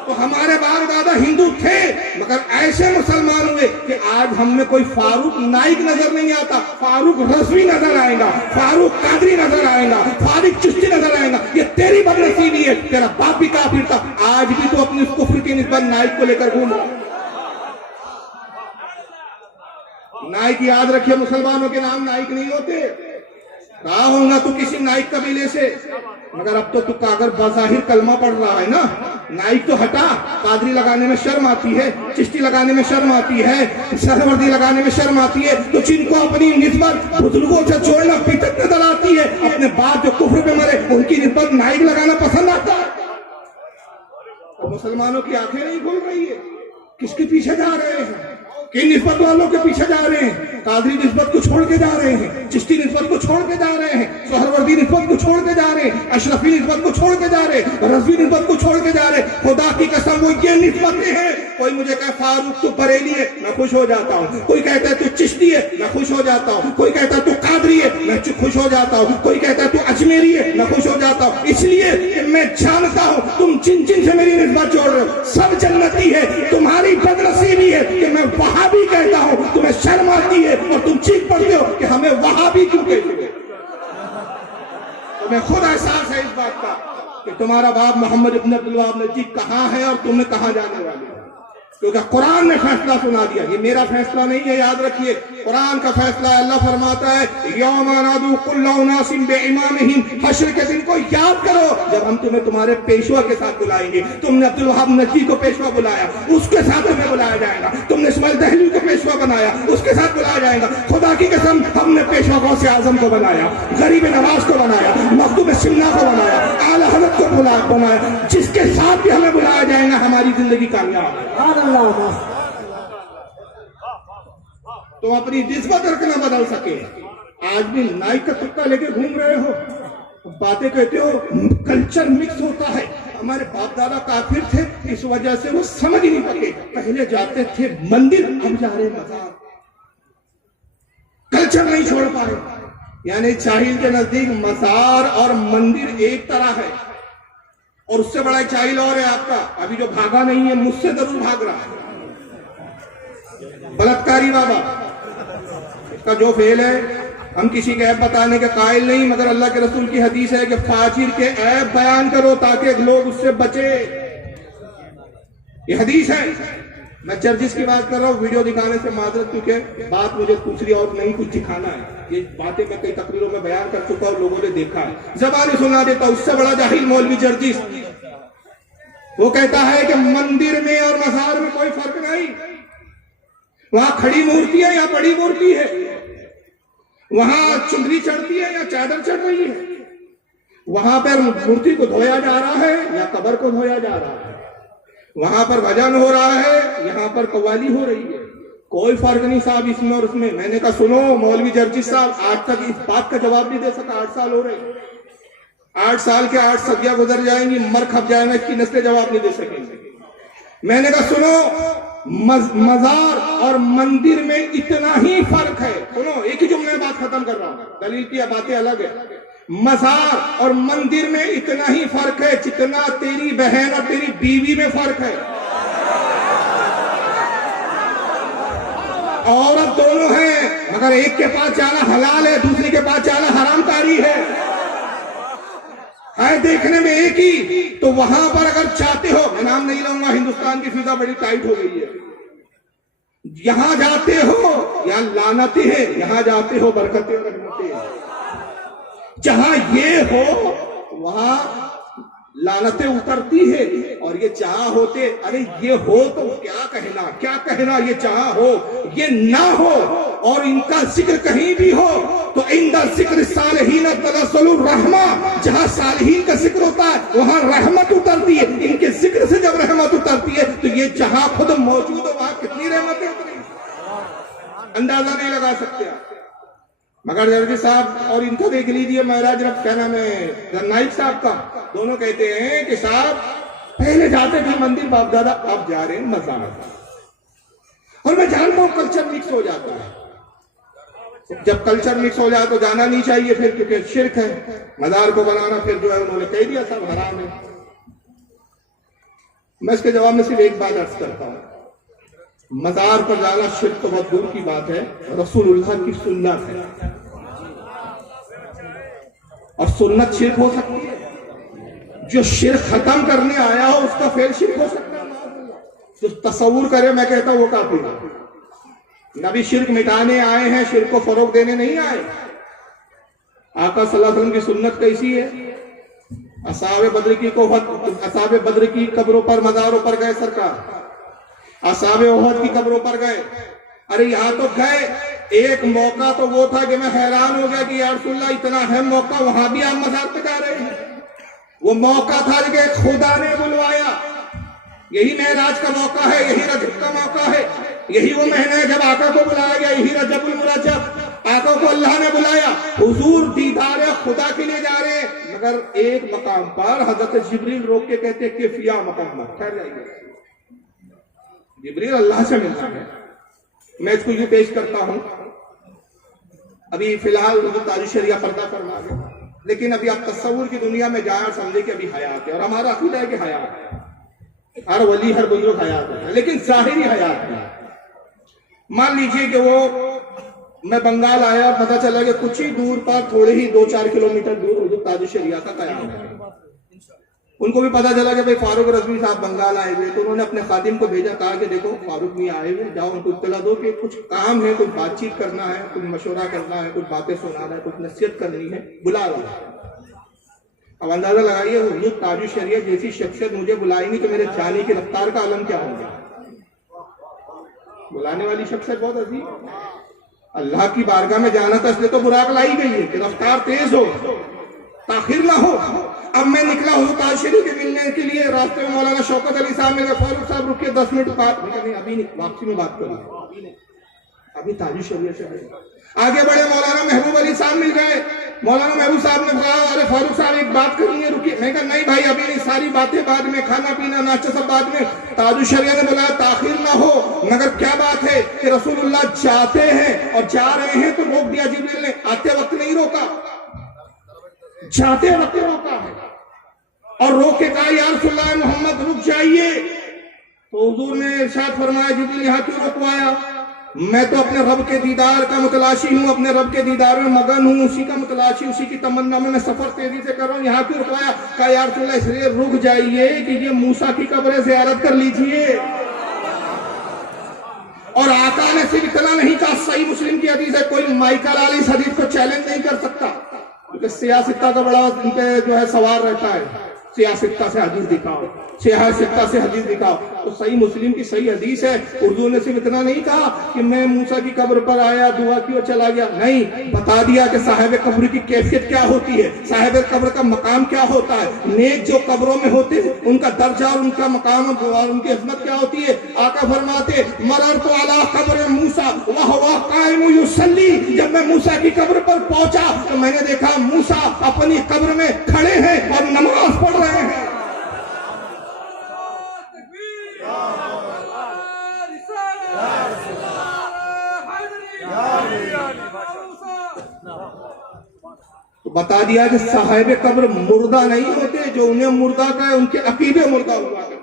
तो हमारे बाप दादा हिंदू थे, मगर ऐसे मुसलमान हुए कि आज हम में कोई फारूक नाइक नजर नहीं आता, फारूक रज़वी नजर आएगा, फारूक कादरी नजर आएगा, फारूक चिश्ती नजर आएगा। ये तेरी बदनसीबी है, तेरा बाप भी काफिर था, आज भी तो अपनी कुफ्र की निस्बत नाइक को लेकर घूम। नाइक याद रखिए, मुसलमानों के नाम नाइक नहीं होते। रहा होगा तो किसी नाइक कबीले से, मगर अब तो तू अगर बाज़ाहिर कलमा पढ़ रहा है ना, नाइक तो हटा, कादरी लगाने में शर्म आती है, चिश्ती लगाने में शर्म आती है, सरवर्दी लगाने में शर्म आती है। तो जिनको अपनी निस्बत बुजुर्गों से जोड़ना बिदअत नजर आती है, अपने बाप जो कुफ्र पे मरे उनकी निस्बत नाइक लगाना पसंद आता है। तो मुसलमानों की आंखें नहीं खुल रही है, किसके पीछे जा रहे हैं, किन निस्बत वालों के पीछे जा रहे हैं। कादरी निस्बत को छोड़ के जा रहे हैं, चिश्ती निस्बत को छोड़ के जा रहे हैं, सरवरदी निस्बत को छोड़ के जा रहे, अशरफी निस्बत को छोड़ के जा रहे, रजवी निस्बत को छोड़ के जा रहे। खुदा की कसम वो ये निस्बतें हैं। कोई मुझे कहे फारूक तू बरेली है, मैं खुश हो जाता हूँ। कोई कहता है तू चिश्ती है, मैं खुश हो जाता हूँ। कोई कहता है तू कादरी है, मैं खुश हो जाता हूँ। कोई कहता है तू अजमेरी है, मैं खुश हो जाता हूँ। इसलिए कि मैं जानता हूँ तुम जिन जिन से मेरी निस्बत जोड़ रहे हो सब जन्नती है। तुम्हारी बदनसीबी है कि मैं वहाबी कहता हूँ, तुम्हें शर्म आती है और तुम चीख पड़ते हो कि हमें वहाबी क्यों कहते हो। तुम्हें खुद एहसास है इस बात का कि तुम्हारा बाप मोहम्मद इब्न अब्दुल वहाब नजीब कहाँ है और तुमने कहाँ जाने वाले हो, क्योंकि कुरान ने फैसला सुना दिया। ये मेरा फैसला नहीं है, याद रखिए, कुरान का फैसला है। अल्लाह फरमाता है यौम नादू कुल्लु उनासिम बिइमामिहिम, हश्र के दिन को याद करो जब हम तुम्हें तुम्हारे पेशवा के साथ बुलाएंगे। तुमने अब्दुल वहाब नजी को पेशवा बुलाया, उसके साथ हमें बुलाया जाएगा। तुमने इस्माइल दहलवी को पेशवा बनाया, उसके साथ बुलाया जाएगा। खुदा की कसम हमने पेशवा गौसे आजम को बनाया, गरीब नवाज को बनाया, मखदूम सिन्हा को बनाया, आला हज़रत को बनाया। जिसके साथ भी हमें बुलाया जाएगा हमारी जिंदगी कामयाब है। तो अपनी निस्बत रखना बदल सके। आज भी नाइक का तुक्का लेके घूम रहे हो, बातें कहते हो, कल्चर मिक्स होता है। हमारे बाप दादा काफिर थे, इस वजह से वो समझ ही नहीं सके। पहले जाते थे मंदिर, अब जा रहे मजार। कल्चर नहीं छोड़ पाए। यानी चाहिल के नजदीक मजार और मंदिर एक तरह है, और उससे बड़ा चाहिल और है आपका, अभी जो भागा नहीं है मुझसे जरूर भाग रहा है, बलात्कारी बाबा। इसका जो फेल है, हम किसी के ऐब बताने के कायल नहीं, मगर अल्लाह के रसूल की हदीस है कि फाजिर के ऐब बयान करो ताकि लोग उससे बचे। ये हदीस है। मैं चर्चिस की बात कर रहा हूँ, वीडियो दिखाने से माजरत, क्योंकि बात मुझे दूसरी और नहीं कुछ दिखाना है। ये बातें मैं कई तकरीरों में बयान कर चुका हूँ, लोगों ने देखा है। जबानी सुना देता, उससे बड़ा जाहिल मौलवी चर्चिस, वो कहता है कि मंदिर में और मजार में कोई फर्क नहीं। वहां खड़ी मूर्ति है या बड़ी मूर्ति है, वहां चुनरी चढ़ती है या चादर चढ़ रही है, वहां पर मूर्ति को धोया जा रहा है या कब्र को धोया जा रहा है, वहां पर भजन हो रहा है, यहाँ पर कव्वाली हो रही है। कोई फर्क नहीं साहब इसमें और उसमें। मैंने कहा सुनो मौलवी जर्जिस साहब, आज तक इस बात का जवाब नहीं दे सका। 8 साल हो रहे, 8 साल के 8 सदियां गुजर जाएंगी, मर खप जाएगा, इसकी नस्लें जवाब नहीं दे सकेंगे। मैंने कहा सुनो, मजार और मंदिर में इतना ही फर्क है। सुनो, एक ही जुमले में बात खत्म कर रहा हूं, दलील की बातें अलग है। मजार और मंदिर में इतना ही फर्क है जितना तेरी बहन और तेरी बीवी में फर्क है। औरत दोनों हैं, मगर एक के पास जाना हलाल है, दूसरी के पास जाना हरामकारी है देखने में एक ही। तो वहां पर अगर चाहते हो, मैं नाम नहीं लूंगा, हिंदुस्तान की फिजा बड़ी टाइट हो गई है, यहां जाते हो या लानतें हैं, यहां जाते हो बरकतें और रहमतें हैं। जहां ये हो वहां लानतें उतरती है, और ये जहां होते, अरे ये हो तो क्या कहना, ये जहां हो ये ना हो, और इनका जिक्र कहीं भी हो तो इंदा जिक्र सालिहीन तनज़्ज़लुर रहमा, जहां सालिहीन का जिक्र होता है वहां रहमत उतरती है। इनके जिक्र से जब रहमत उतरती है तो ये जहां खुद मौजूद हो वहां कितनी रहमतें उतरी, अंदाजा नहीं लगा सकते आप। मगर जर्जी साहब और इनको देख लीजिए, महाराज क्या नाम है, नाइक साहब का, दोनों कहते हैं कि साहब पहले जाते थे मंदिर बाप दादा, अब जा रहे हैं मजार। और मैं जानता हूं कल्चर मिक्स हो जाता है। जब कल्चर मिक्स हो जाए तो जाना नहीं चाहिए फिर, क्योंकि शिर्क है। मजार को बनाना फिर जो है उन्होंने कह दिया सब हराम है। मैं इसके जवाब में सिर्फ एक बात अर्ज करता हूं, मजार पर जाना शिर्क तो बहुत दूर की बात है, रसूलुल्लाह की सुन्नत है, और सुन्नत शिर्क हो सकती है। जो शिर्क खत्म करने आया हो उसका फेल शिर्क हो सकता है। जो तसव्वुर करे, मैं कहता हूं वो काफिर है। नबी शिर्क मिटाने आए हैं, शिर्क को फरोग देने नहीं आए। आका सल्लल्लाहु अलैहि वसल्लम की सुन्नत कैसी है, असहाबे बद्र की कब्रों पर, मजारों पर गए सरकार, असहाबे ओहद की कब्रों पर गए। अरे यहाँ तो गए, एक मौका तो वो था कि मैं हैरान हो गया कि या रसूलल्लाह इतना अहम मौका, वहां भी आप मजार पे जा रहे हैं। वो मौका था कि खुदा ने बुलवाया, यही मेराज का मौका है, यही रजब का मौका है, यही वो महीना है जब आका को बुलाया गया, यही रजबुल मुरज्जब, आका को अल्लाह ने बुलाया। हुजूर दीदार खुदा के लिए जा रहे हैं। मगर एक मकाम पर हजरत जिब्रील रोक के कहते हैं कि फिया मकाम ठहर जाइए, जिब्रील अल्लाह से मिलना है। मैं इसको ये पेश करता हूं, अभी फिलहाल ताज शरिया पर्दा फरमा गया, लेकिन अभी आप तस्वुर की दुनिया में जाए और समझे कि अभी हयात है, और हमारा अकीदा है कि हयात है, हर वली हर बुजुर्ग हयात है, लेकिन जाहिरी हयात है। मान लीजिए कि वो मैं बंगाल आया और पता चला कि कुछ ही दूर पर, थोड़े ही 2-4 किलोमीटर दूर हुजूर ताज शरिया का कयाम है। उनको भी पता चला कि भाई फारूक रजवी साहब बंगाल आए हुए, तो उन्होंने अपने खादिम को भेजा, कहा कि देखो फारूक भी आए हुए, जाओ उनको इत्तला दो कि कुछ काम है, कुछ बातचीत करना है, कुछ मशवरा करना है, कुछ बातें सुनाना है, कुछ नसीहत करनी है, बुला लो। अब अंदाजा लगाइए, हुजूर ताज शरिया जैसी शख्सियत मुझे बुलाएंगी तो मेरे जाने की रफ्तार का आलम क्या होगा। बुलाने वाली शख्सियत बहुत अजीब, अल्लाह की बारगाह में जाना था, इसलिए तो बुराक लाई गई है कि रफ्तार तेज हो, ताखिर ना हो। अब मैं निकला हूँ ताज शरीफ के मिलने के लिए, रास्ते में मौलाना शौकत अली साहब मिल गए, फारूक साहब रुके 10 मिनट बात नहीं, अभी नहीं, वापसी में बात करूंगा, अभी ताज शरीफ से आगे बढ़े। मौलाना महबूब अली साहब मिल गए, मौलाना महबूब साहब ने कहा अरे फारूक साहब एक बात करनी है, रुकिए। मैं कहा नहीं भाई अभी नहीं, सारी बातें बाद में, खाना पीना नाश्ता सब बाद में। ताज शरिया ने बोला ताखिर ना हो, मगर क्या बात है कि रसूलुल्लाह जाते हैं और जा रहे हैं तो रोक दिया जिब्रील ने, आते वक्त नहीं रोका, जाते वक्त रोका है, और रोक के कहा या रसूलुल्लाह मोहम्मद रुक जाइए। तो हुजूर ने इरशाद फरमाया जिब्रील यहाँ क्यों रुकवाया, मैं तो अपने रब के दीदार का मुतलाशी हूँ, अपने रब के दीदार में मगन हूँ, उसी का मुतलाशी, उसी की तमन्ना में मैं सफर तेजी से कर रहा हूँ, यहाँ क्यों रुकवाया। कहा या रसूलुल्लाह इसलिए रुक जाइए कि ये मूसा की कब्र ज़ियारत कर लीजिए। और आका ने सिर्फ इतना नहीं कहा, सही मुस्लिम की हदीस है, कोई माइकल आली इस हदीस को चैलेंज नहीं कर सकता, क्योंकि सियासत्ता का बड़ा उनके जो है सवाल रहता है, सियासत्ता से हदीस दिखाओ, सियासत्ता से हदीस दिखाओ। तो सही मुस्लिम की सही हदीस है, उर्दू ने सिर्फ इतना नहीं कहा कि मैं मूसा की कब्र पर आया, दुआ की और चला गया, नहीं, बता दिया कि साहिब कब्र की कैफियत क्या होती है, साहिब कब्र का मकाम क्या होता है, नेक जो कब्रों में होते हैं उनका दर्जा और उनका मकाम और उनकी अजमत क्या होती है। आका फरमाते मरर तो अला कब्र मूसा वह कायम युसल्ली, जब मैं मूसा की कब्र पर पहुंचा तो मैंने देखा मूसा अपनी कब्र में खड़े हैं और नमाज पढ़ रहे हैं। तो बता दिया कि साहिब कब्र मुर्दा नहीं होते, जो उन्हें मुर्दा कहे उनके अकीदे मुर्दा हुआ करते।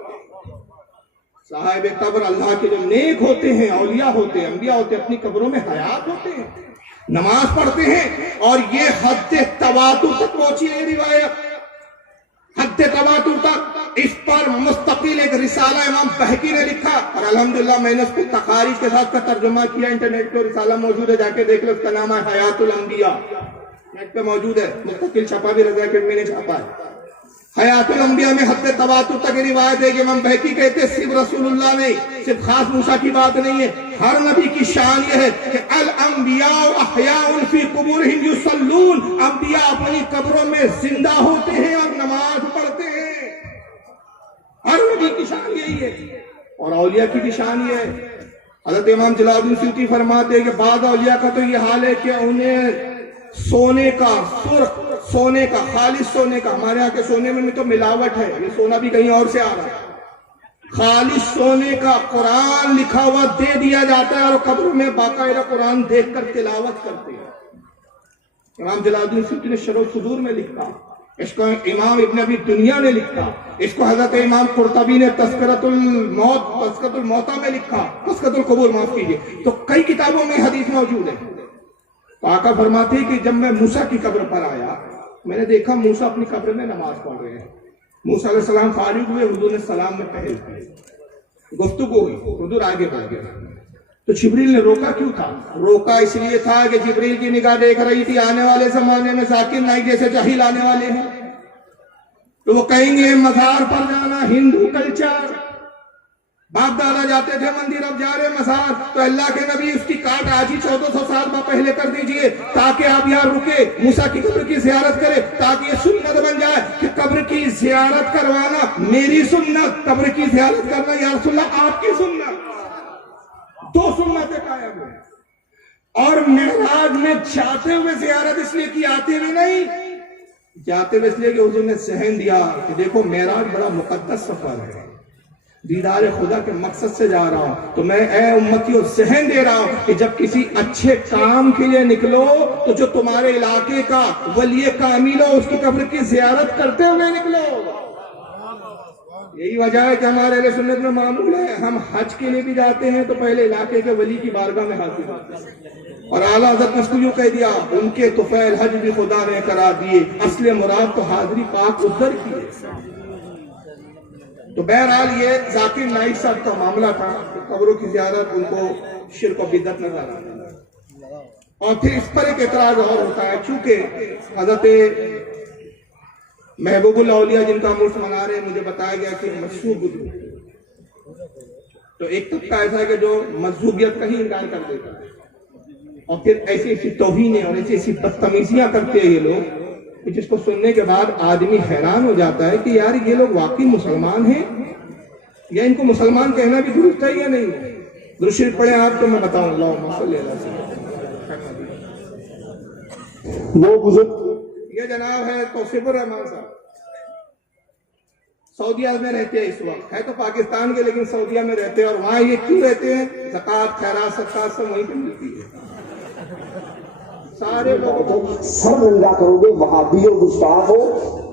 साहिब कब्र अल्लाह के जो नेक होते हैं, औलिया होते हैं, अंबिया होते हैं, अपनी कब्रों में हयात होते हैं, नमाज पढ़ते हैं। और ये हद तवातुर तक पहुंची है रिवायत, हद तवातुर तक। इस पर मुस्तकिल एक रिसाला इमाम बहकी ने लिखा, और अल्हम्दुलिल्लाह मैंने उसको तकारीज के साथ का तर्जुमा किया, इंटरनेट पे रिसाला मौजूद है, जाके देख लो, उसका नाम है हयातुल अंबिया, नेट पे मौजूद है, मुस्तकिल छपा भी रज़ा अकेडमी ने छपा है। हयातुल अंबिया में हद तवातुर तक रिवायत है कि इमाम बहकी कहते सिर्फ रसूलुल्लाह नहीं, सिर्फ खास मूसा की बात नहीं है, हर नबी की शान यह है कि अल अंबिया अहयाउन फी कुबूरिहिम युसल्लून, अंबिया अपनी कब्रों में जिंदा होते हैं और नमाज पढ़ते हैं। हर नबी की शान यही है, और औलिया की भी शान यह है। हज़रत इमाम जलालुद्दीन सूती फरमाते हैं कि बाद औलिया का तो ये हाल है कि उन्हें सोने का, सुर्ख सोने का, खालिस सोने का, हमारे यहाँ के सोने में तो मिलावट है, ये सोना भी कहीं और से आ रहा है, खालिस सोने का कुरान लिखा हुआ दे दिया जाता है और कब्र में बाकायदा कुरान देखकर तिलावत करते हैं। इमाम जलालुद्दीन सूती ने शरह सुदूर में लिखा, इसको इमाम इब्न अबी दुनिया ने लिखा, इसको हजरत इमाम कुर्तबी ने तस्करतुल मौता में लिखा, तस्करतुल कबूर माफ कीजिए। तो कई किताबों में हदीस मौजूद है। तो आका फरमाते कि जब मैं मूसा की कब्र पर आया, मैंने देखा मूसा अपनी कब्र में नमाज पढ़ रहे हैं। मूसा अलैहिस्सलाम फारिग हुए, हुजूर ने सलाम में पहल की, गुफ्तगू हुई, हुजूर आगे बढ़ गए। तो जिब्रील ने रोका क्यों था? रोका इसलिए था कि जिब्रील की निगाह देख रही थी आने वाले जमाने में जाकिर नाइक जैसे जाहिल आने वाले हैं, तो वो कहेंगे मजार पर जाना हिंदू कल्चर, बाप दादा जाते थे मंदिर, अब जा रहे मजार, तो अल्लाह के नबी उसकी काट आज ही 1400 साल पहले कर दीजिए, ताकि आप यहाँ रुके, मूसा की कब्र की जियारत करें, ताकि ये सुन्नत बन जाए कि कब्र की जियारत करवाना मेरी सुन्नत, कब्र की जियारत करना या रसूलल्लाह आपकी सुन्नत, दो सुन्नतें कायम है। और मेराज में जाते हुए जियारत इसलिए की, आते हुए नहीं, जाते हुए इसलिए कि हुजूर ने सहन दिया कि देखो मेराज बड़ा मुकद्दस सफर है, दीदार खुदा के मकसद से जा रहा हूं, तो मैं ए उम्मतियों सहन दे रहा हूं कि जब किसी अच्छे काम के लिए निकलो तो जो तुम्हारे इलाके का वली कामिल हो उसकी कब्र की जियारत करते हुए निकलो। यही वजह है कि हमारे अहले सुन्नत में मामूल है, हम हज के लिए भी जाते हैं तो पहले इलाके के वली की बारगाह में हाजिर होते हैं। और आला हज़रत ने उसको यूं कह दिया, उनके तुफैल हज भी खुदा ने करा दिए, असली मुराद तो हाजिरी पाक उधर की है। तो बहरहाल ये जाकिर नाइक साहब का मामला था, कब्रों की ज़ियारत उनको शिर्क और बिदअत नजर आता। और फिर इस पर एक एतराज और होता है, चूंकि हजरत महबूबुल औलिया जिनका मुर्स मना रहे हैं, मुझे बताया गया कि मशहूर बुजुर्ग, तो एक तबका ऐसा है कि जो मजहूबियत का ही इनकार कर देता है, और फिर ऐसी ऐसी तौहीनें और ऐसी ऐसी बदतमीजियां करते हैं ये लोग, जिसको सुनने के बाद आदमी हैरान हो जाता है कि यार ये लोग वाकई मुसलमान हैं या इनको मुसलमान कहना भी दुरुस्त है या नहीं। दुरूद शरीफ पढ़े आप तो मैं बताऊं। अल्लाहुम्मा सल्ली अला सय्यिदिना। वो बुजुर्ग ये जनाब है तौसीफुर रहमान साहब, सऊदीया में रहते हैं इस वक्त, है तो पाकिस्तान के लेकिन सऊदीया में रहते हैं। और वहां ये क्यों रहते हैं? ज़कात खैरात सदक़ात सब वहीं पे मिलती है। सारे लोग सर नंगा करोगे, वहाबी हो, गुस्ताख हो,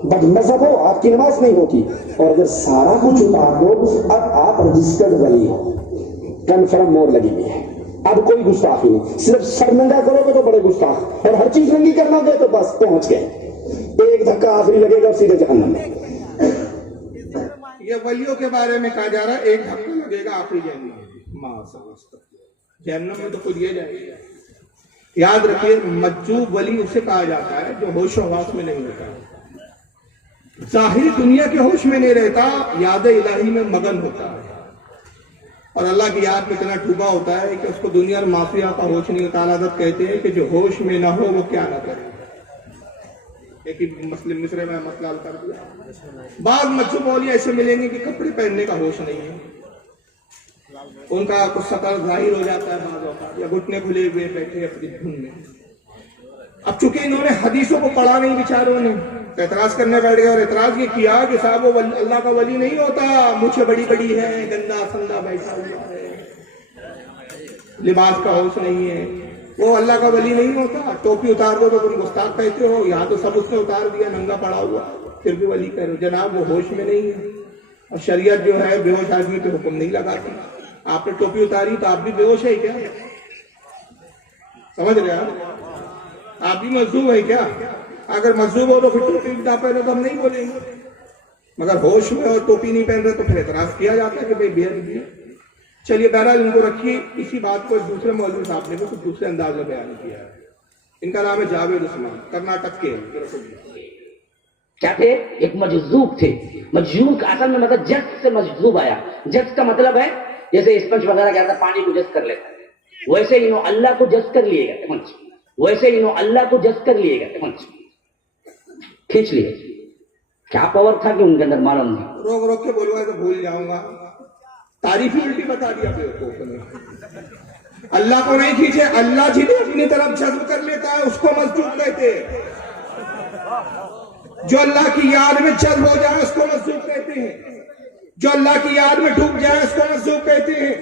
बदमज़हब हो, आपकी नमाज नहीं होती। और अगर सारा कुछ उतार दो, अब आप रजिस्टर्ड वली हो, कन्फर्म मोहर लगी हुई है, अब कोई गुस्ताखी नहीं। सिर्फ सर नंगा करोगे तो बड़े गुस्ताख, और हर चीज नंगी करना दे तो बस पहुंच गए, एक धक्का आखिरी लगेगा सीधे जहन्नम में। ये वलियों के बारे में कहा जा रहा है, एक धक्का लगेगा आखिरी जहन्नम में, तो खुद ये जाएगा। याद रखिए, मज्जूब वली उसे कहा जाता है जो होश और हवास में नहीं होता, जाहिरी दुनिया के होश में नहीं रहता, याद इलाही में मगन होता है, और अल्लाह की याद में इतना डूबा होता है कि उसको दुनिया और माफिया का होश नहीं होता। हज़रत कहते हैं कि जो होश में ना हो वो क्या ना करे। एक मुस्लिम मिसरे में मसला हल कर दिया। बाद मज्जूब औलिया ऐसे मिलेंगे कि कपड़े पहनने का होश नहीं है, उनका कुछ शकल जाहिर हो जाता है बाज़ औक़ात, या घुटने खुले हुए बैठे अपनी धुन में। अब चूंकि इन्होंने हदीसों को पढ़ा नहीं बेचारों ने, एतराज करने बैठ गए और एतराज ये किया कि साहब वो अल्लाह का वली नहीं होता, मुझे बड़ी बड़ी है, गंदा संदा बैठा हुआ है, लिबास का होश नहीं है, वो अल्लाह का वली नहीं होता। टोपी उतार दो तो तुम गुस्ताख कहते हो, यहाँ तो सब उसने उतार दिया, नंगा पड़ा हुआ, फिर भी वली कह रहे हो। जनाब वो होश में नहीं है, और शरीयत जो है बेहोश आदमी पे हुक्म नहीं लगाती। आपने टोपी उतारी तो आप भी बेहोश है क्या? समझ रहे आप भी मजदूब है क्या? अगर मजदूब हो तो फिर टोपी ना पहने तो हम नहीं बोलेंगे, मगर होश में और टोपी नहीं पहन रहे तो फिर एतराज किया जाता है कि भाई बेहद। चलिए बहरहाल इनको रखिए। इसी बात को दूसरे मौलवी साहब ने भी कुछ दूसरे अंदाज में बयान किया है। इनका नाम है जावेद उस्मान, कर्नाटक के। क्या थे? एक मजजूब थे। मजजूब का असल में मतलब जस्ट से मजजूब आया। जस्ट का मतलब है जैसे स्पंज वगैरह क्या था, पानी को जस्ट कर लेता है, वैसे इन्हों अल्लाह को जस्ट कर लिएगा, वैसे इन्हों अल्लाह को जस्ट कर लिएगा, खींच लिए। क्या पावर था कि उनके अंदर मालूम नहीं। रोक रोक के बोलूंगा तो भूल जाऊंगा। तारीफ ही उल्टी बता दिया बेवकूफ। अल्लाह को नहीं खींचे, अल्लाह जिन्हें अपनी तरफ जज्ब कर लेता है उसको मजदूब कहते हैं। जो अल्लाह की याद में जज्ब हो जाए उसको मजदूब कहते हैं। जो अल्लाह की याद में डूब जाए उसको मजदूब कहते हैं।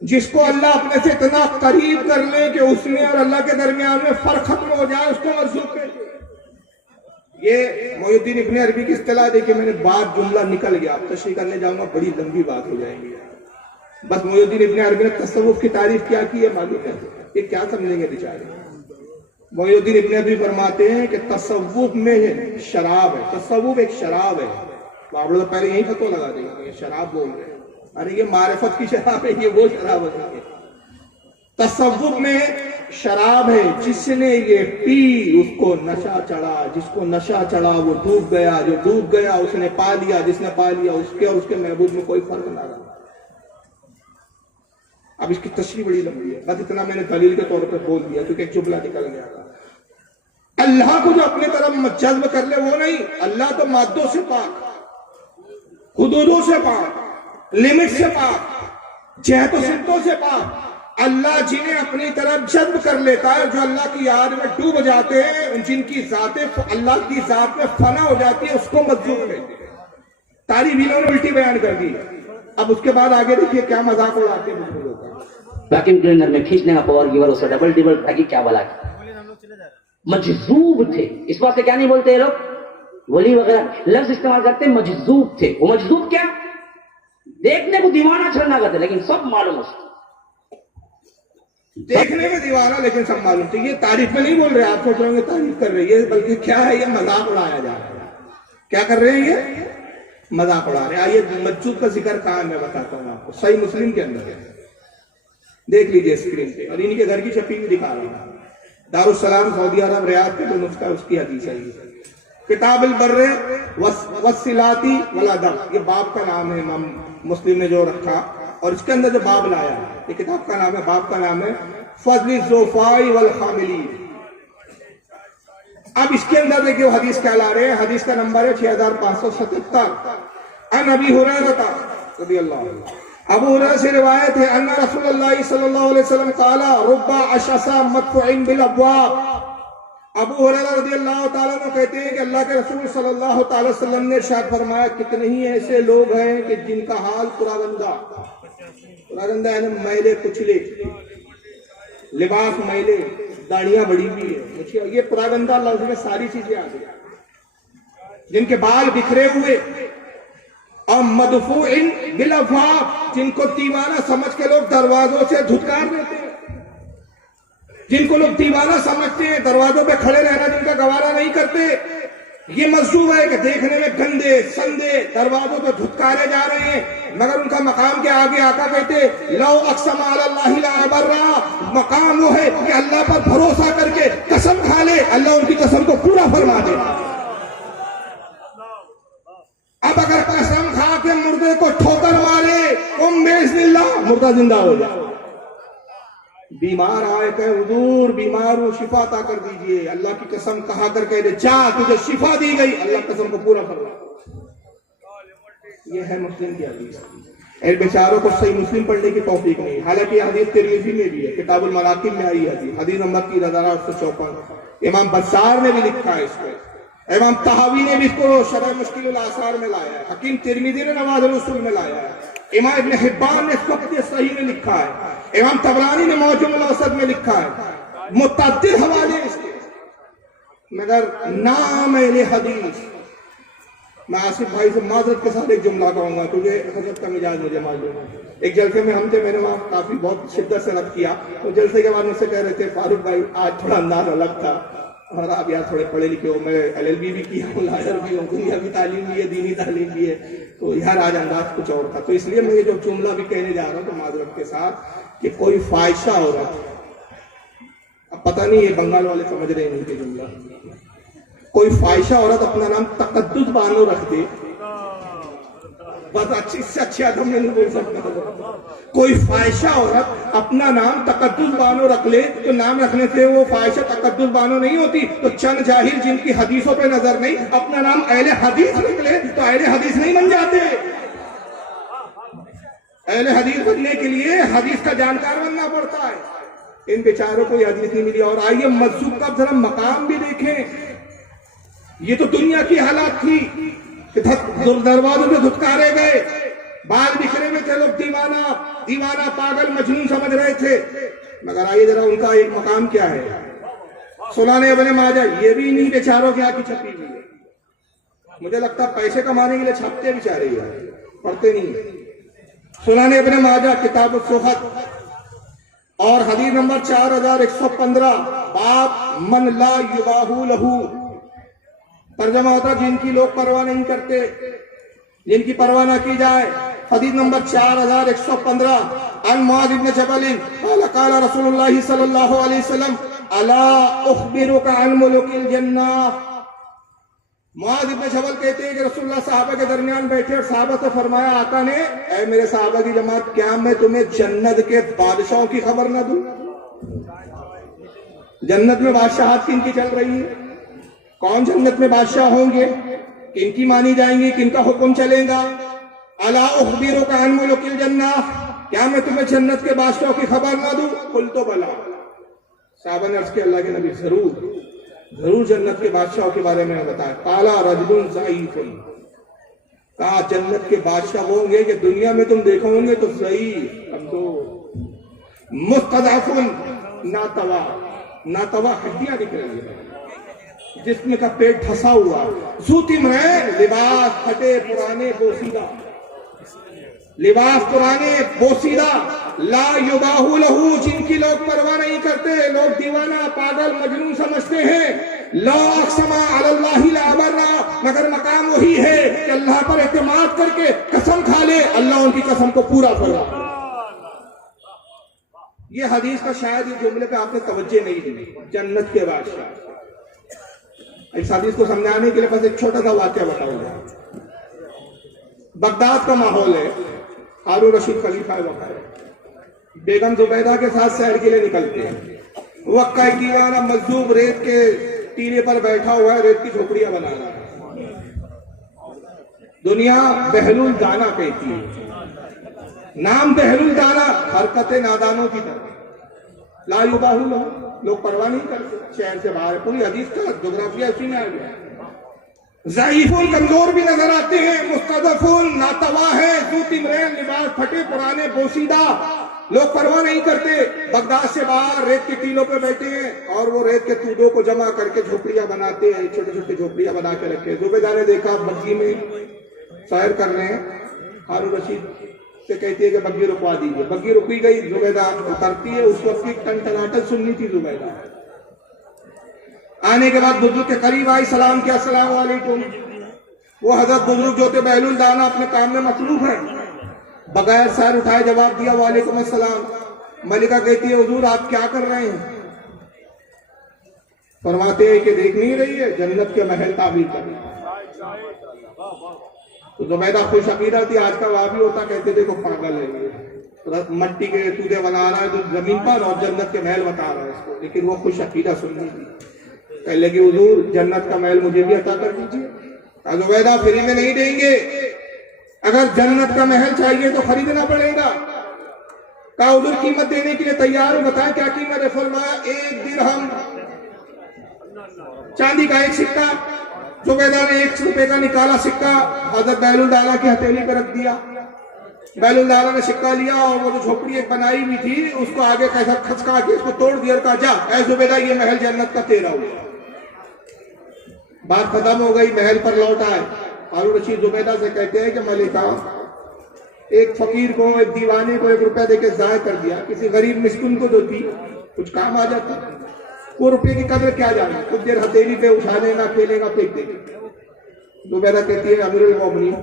जिसको अल्लाह अपने से इतना करीब कर ले कि उसमें और अल्लाह के दरमियान में फर्क खत्म हो जाए उसको मजदूब कहते हैं। ये मोहिउद्दीन इब्ने अरबी की इस्तिलाह देखिए, मैंने बात जुमला निकल गया, अब तशरीह करने जाऊंगा बड़ी लंबी बात हो जाएगी। बस मोहिउद्दीन इब्ने अरबी ने तसव्वुफ की तारीफ क्या की है मालूम है? ये क्या समझेंगे बेचारे। मोहिउद्दीन इब्ने अरबी फरमाते हैं कि तसव्वुफ में शराब है, तसव्वुफ एक शराब है। आप लोग पहले यही फतवा लगा देंगे ये शराब बोल रहे हैं, अरे ये मारिफत की शराब है, ये वो शराब है। तसव्वुफ में शराब है, जिसने ये पी उसको नशा चढ़ा, जिसको नशा चढ़ा वो डूब गया, जो डूब गया उसने पा लिया, जिसने पा लिया उसके और उसके महबूब में कोई फर्क ना रहा। अब इसकी तशरीह बड़ी लंबी है, बस इतना मैंने दलील के तौर पे बोल दिया क्योंकि एक जुमला निकल गया था। अल्लाह को जो अपने तरफ जज्ब कर ले वो नहीं, अल्लाह तो मादों से पाक, हुदूदों से पाक, लिमिट से पाक, जहतो सिद्धों से पाक। अल्लाह जिन्हें अपनी तरफ जज्ब कर लेता है, जो अल्लाह की याद में डूब जाते हैं, जिनकी जातें अल्लाह की जात में फना हो जाती है, उसको मजदूर कहते हैं। तारीफ इन्होंने उल्टी बयान कर दी। अब उसके बाद आगे देखिए क्या मजाक उड़ाते हैं मुस्लिमों का। वैक्यूम क्लीनर में खींचने का पावर गिवर उसका डबल टिबल ताकि क्या बला मजजूब थे। इस बात से क्या नहीं बोलते ये लोग, वली वगैरह लफ्ज इस्तेमाल करते, मजजूब थे। वो मजजूब क्या, देखने को दीवाना छलना करते, लेकिन सब मालूम उसको, देखने में दीवाना लेकिन सब मालूम थी। ये तारीफ में नहीं बोल रहे, आप सोच रहे होंगे तारीफ कर रही है, बल्कि क्या है, ये मजाक उड़ाया जा रहा है। क्या कर रहे हैं, ये मजाक उड़ा रहे हैं। आइए मजजूब का जिक्र कहां मैं बताता हूं आपको, सही मुस्लिम के अंदर है, देख लीजिए स्क्रीन पे, और इन्हीं के घर की छपी हुई दिखा रहा हूं। दारुस्सलाम सऊदी अरब रियाद के जो नुस्खा उसकी हदीस है। किताब अल बर्रे वस्सिलाती वल अदब, ये बाब का नाम है, इमाम मुस्लिम ने जो रखा, और इसके अंदर जो बाब लाया, ये किताब का नाम है, बाब का नाम है फज़्ल ज़ोफ़ाई वल खामिलीन। अब इसके अंदर देखिए हदीस क्या ला रहे हैं, हदीस का नंबर है 6577। अन अबी हुरैरा रज़ियल्लाहु अन्हु, अबू हुरैरा से रिवायत है, अन्ना रसूलुल्लाह सल्लल्लाहु अलैहि वसल्लम क़ाला रुब्बा अशसा मदफ़ुइन बिल अब्वाब। अबू हुरैरा रज़ियल्लाहु ताला अन्हु कहते हैं कि अल्लाह के रसूल सल्लल्लाहु अलैहि वसल्लम ने इरशाद फरमाया, कितने ही ऐसे लोग हैं कि जिनका हाल पुरागंदा है ना, मैले कुचले, लिबास मैले, दाढ़ियां बड़ी हुई है, ये पुरागंदा लफ्ज में सारी चीजें आ गई, जिनके बाल बिखरे हुए, और मदफूइन बिल अफ़वाब, जिनको दीवाना समझ के लोग दरवाजों से धुतकार देते हैं, जिनको लोग दीवाना समझते हैं, दरवाजों पे खड़े रहना जिनका गवारा नहीं करते, ये मजदूर है कि देखने में गंदे संदे दरवाजों पे धुतकारे जा रहे हैं, मगर उनका मकाम के आगे आका कहते लौ अक़सम अलल्लाहि ला अबर्रा, मकाम वो है कि अल्लाह पर भरोसा करके कसम खा ले, अल्लाह उनकी कसम को पूरा फरमा दे। अब अगर कसम खा के मुर्दे को ठोकर मारे, बिस्मिल्लाह, मुर्दा जिंदा हो जाए। बीमार आए कहे हुजूर बीमार हूं, शिफा अता कर दीजिए, अल्लाह की कसम कहा कर कह दे जा तुझे शिफा दी गई, अल्लाह कसम को पूरा फरमा। ये है मुस्लिम की हदीस। इन बेचारों को सही मुस्लिम पढ़ने की तौफीक नहीं, हालांकि हदीस तिरमिज़ी में भी है, किताबुल मराकिब में आई हदीस, हदीस नंबर 3854। इमाम बज़्ज़ार ने भी लिखा है इसको, इमाम तहावी ने भी इसको शरह मुश्किल आसार में लाया है, हकीम तिरमिज़ी ने नवाज़िल उसूल में लाया है, इमाम इब्न हिब्बान ने इसको अपने सही में लिखा है, इमाम तबरानी ने मौजम औसत में लिखा है, मुतअद्दिद हवाले इसके, मगर नाम अहले हदीस। मैं आसिफ भाई से माजरत के साथ एक जुमला कहूंगा, क्योंकि हजरत का मिजाज मुझे मालूम है। एक जलसे में हम थे, मैंने वहाँ काफी बहुत शिद्दत से रद्द किया, तो जलसे के बाद मुझसे कह रहे थे फारूक भाई आज थोड़ा अंदाज अलग था, और आप यार थोड़े पढ़े लिखे हो, मैं LLB भी किया हूँ, लायर भी हूँ, दुनिया की तालीम भी है, दीनी तालीम भी है, तो यार आज अंदाज कुछ और था। तो इसलिए मैं ये जो जुमला भी कहने जा रहा हूँ तो माजरत के साथ कि कोई ख्वाहिशा औरत, अब पता नहीं ये बंगाल वाले समझ रहे हैं इनके जुमला, कोई ख्वाहिशा औरत अपना नाम तकद्दुस बानो रख दे, बस अच्छी से अच्छी अदब में नहीं बोल सकता। कोई ख्वाहिशा औरत अपना नाम तकद्दुस बानो रख ले, तो नाम रखने से वो ख्वाहिशा तकद्दुस बानो नहीं होती। तो चंद जाहिल जिनकी हदीसों पे नजर नहीं, अपना नाम अहले हदीस रख ले तो अहले हदीस नहीं बन जाते। अहले हदीस बनने के लिए हदीस का जानकार बनना पड़ता है। इन बेचारों को यह हदीस नहीं मिली। और आइए मस्जिद का जरा मकाम भी देखें, ये तो दुनिया की हालात थी कि दरवाजों में धुतकारे गए, बाल बिखरे में थे लोग, दीवाना पागल मजनून समझ रहे थे, मगर आइए जरा उनका एक मकाम क्या है। सुनाने इब्न माजा, ये भी इन्हीं बेचारों के आगे छपी हुई है। मुझे लगता है पैसे कमाने के लिए छपते बेचारे, पढ़ते नहीं। सुनाने इब्न माजा किताब सुहत और हदीस नंबर 4115, बाब मन ला युबाहु लहू, तर्जमा होता जिनकी लोग परवाह नहीं करते, जिनकी परवाह ना की जाए। हदीस नंबर 4115, अन मुआज़ इब्न जबल क़ाल क़ाल रसूलुल्लाह सल्लल्लाहु अलैहि वसल्लम अला उख़बिरुका अन मुलुकिल जन्नह। मुआज़ इब्न जबल कहते हैं कि रसूलुल्लाह सहाबा के दरमियान बैठे और सहाबा से फरमाया, आका ने, ऐ मेरे सहाबा की जमात, क्या मैं तुम्हें जन्नत के बादशाहों की खबर न दूं? जन्नत में बादशाहत किनकी चल रही है? कौन जन्नत में बादशाह होंगे? किनकी मानी जाएंगी? किनका हुक्म चलेगा? अला उख़बिरुका अन मुलुकिल जन्नह, क्या मैं तुम्हें जन्नत के बादशाहों की खबर ना दूं? कुल तो बला। साहबा ने अर्ज किया अल्लाह के नबी जरूर जन्नत के बादशाहों के बारे में बताया। काला रजुल ज़ईफ़ुन, कहा जन्नत के बादशाह वो होंगे कि दुनिया में तुम देखो होंगे तो सही कमजोर, मुस्तज़अफ़ुन, नातवा हड्डियां दिख रही है, जिस्म का पेट धंसा हुआ, ज़ूतिमरैन, लिबास फटे पुराने बोसीदा, लिबास पुराने बोसीदा, ला युबाहु लहू, जिनकी लोग परवाह नहीं करते, लोग दीवाना पागल मजनून समझते हैं। ला अक़समा अलल्लाहि ला अबर्रा, मगर मकाम वही है कि अल्लाह पर एतमाद करके कसम खा ले, अल्लाह उनकी कसम को पूरा करेगा। ये हदीस का शायद इस जुमले पे आपने तवज्जो नहीं दी, जन्नत के बादशाह। इस हदीस को समझाने के लिए बस एक छोटा सा वाक्य बताऊंगा। बगदाद का माहौल है, हारून रशीद खलीफा वक़्त है, बेगम जुबैदा के साथ सैर के लिए निकलते हैं। वक्त का एक दीवाना मजदूब रेत के टीले पर बैठा हुआ है, रेत की झोपड़ियां बना रहा है। दुनिया बहलुल दाना कहती है, नाम बहलुल दाना, हरकतें नादानों की तरह। ला युबाहु लहू, लोग परवाह नहीं करते, शहर से बाहर। पूरी हदीस का जोग्राफिया उसी में आ गया। ज़ईफ़ुल, कमजोर भी नजर आते हैं, मुस्तज़अफ़ुन, नातवा है, ज़ूतिमरैन, लिबास फटे पुराने बोसीदा, लोग परवाह नहीं करते। बगदाद से बाहर रेत के टीलों पे बैठे हैं और वो रेत के तूदों को जमा करके झोपड़ियां बनाते हैं, छोटी छोटी झोपड़ियां बना के रखे। जुबैदा ने देखा बग्गी में सैर कर रहे हैं, हारून रशीद से कहती है कि बग्गी रुकवा दीजिए। बग्गी रुकी गई, जुबैदा उतरती है। उस वक्त की टनटनाहट सुननी थी जुबैदा। आने के बाद बुजुर्ग के करीब आई, सलाम किया, अस्सलाम वालेकुम। वो हजरत बुजुर्ग जो थे बहलुल दाना, अपने काम में मसरूफ है, बगैर सर उठाए जवाब दिया, वालेकुम अस्सलाम। मलिका कहती है हुजूर आप क्या कर रहे हैं? फरमाते हैं कि देख नहीं रही है, जन्नत के महल ताबीर कर रही है। तो जुबैदा खुश अकीदा थी, आज का वाबी होता कहते देखो पागल है ये, मट्टी के तूदे बना रहा है जो जमीन पर और जन्नत के महल बता रहा है इसको। लेकिन वो खुश अकीदा सुननी थी। कह लगी हुजूर जन्नत का महल मुझे भी अता कर दीजिए। जुबैदा फ्री में नहीं देंगे, अगर जन्नत का महल चाहिए तो खरीदना पड़ेगा। कहा हुजूर कीमत देने के लिए तैयार हो, बताएं क्या कीमत है? फरमाया 1 दिरहम, चांदी का 1 सिक्का। जुबैदा ने 1 रुपए का निकाला सिक्का, हजरत बहलुल दाना की हथेली पर रख दिया। बहलुल दाना ने सिक्का लिया और वो जो झोपड़ी एक बनाई हुई थी उसको आगे कैसा खचका के उसको तोड़ दिया। कहा जा ऐ जुबैदा ये महल जन्नत का तेरा हुआ। बात खत्म हो गई, महल पर लौट आए। हारून रशीद जुबैदा से कहते हैं कि मलिका, एक फकीर को, एक दीवाने को 1 रुपया देके जाया कर दिया, किसी गरीब मिस्किन को देती कुछ काम आ जाता। वो रुपये की कदर क्या जाने, कुछ देर हथेली पे उठा लेगा, खेलेगा, फेंक देगा। जुबैदा कहती है अमीरुल मोमिनीन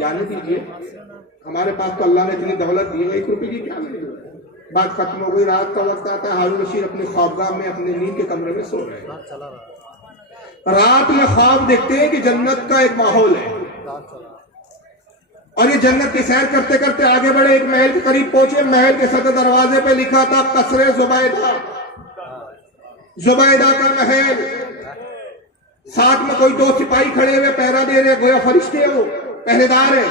जाने दीजिए, हमारे पास तो अल्लाह ने इतनी दौलत दी है, 1 रुपये की क्या मिलेगी। बात खत्म हो गई। रात का वक्त आता है, हारून रशीद अपने ख्वाबगाह में अपने नींद के कमरे में सो रहे हैं। रात में ख्वाब देखते हैं कि जन्नत का एक माहौल है और ये जन्नत की सैर करते करते आगे बढ़े, एक महल के करीब पहुंचे। महल के सदर दरवाजे पे लिखा था कसरे जुबैदा, जुबैदा का महल। साथ में कोई 2 सिपाही खड़े हुए पहरा दे रहे, गोया फरिश्ते हो, पहरेदार है।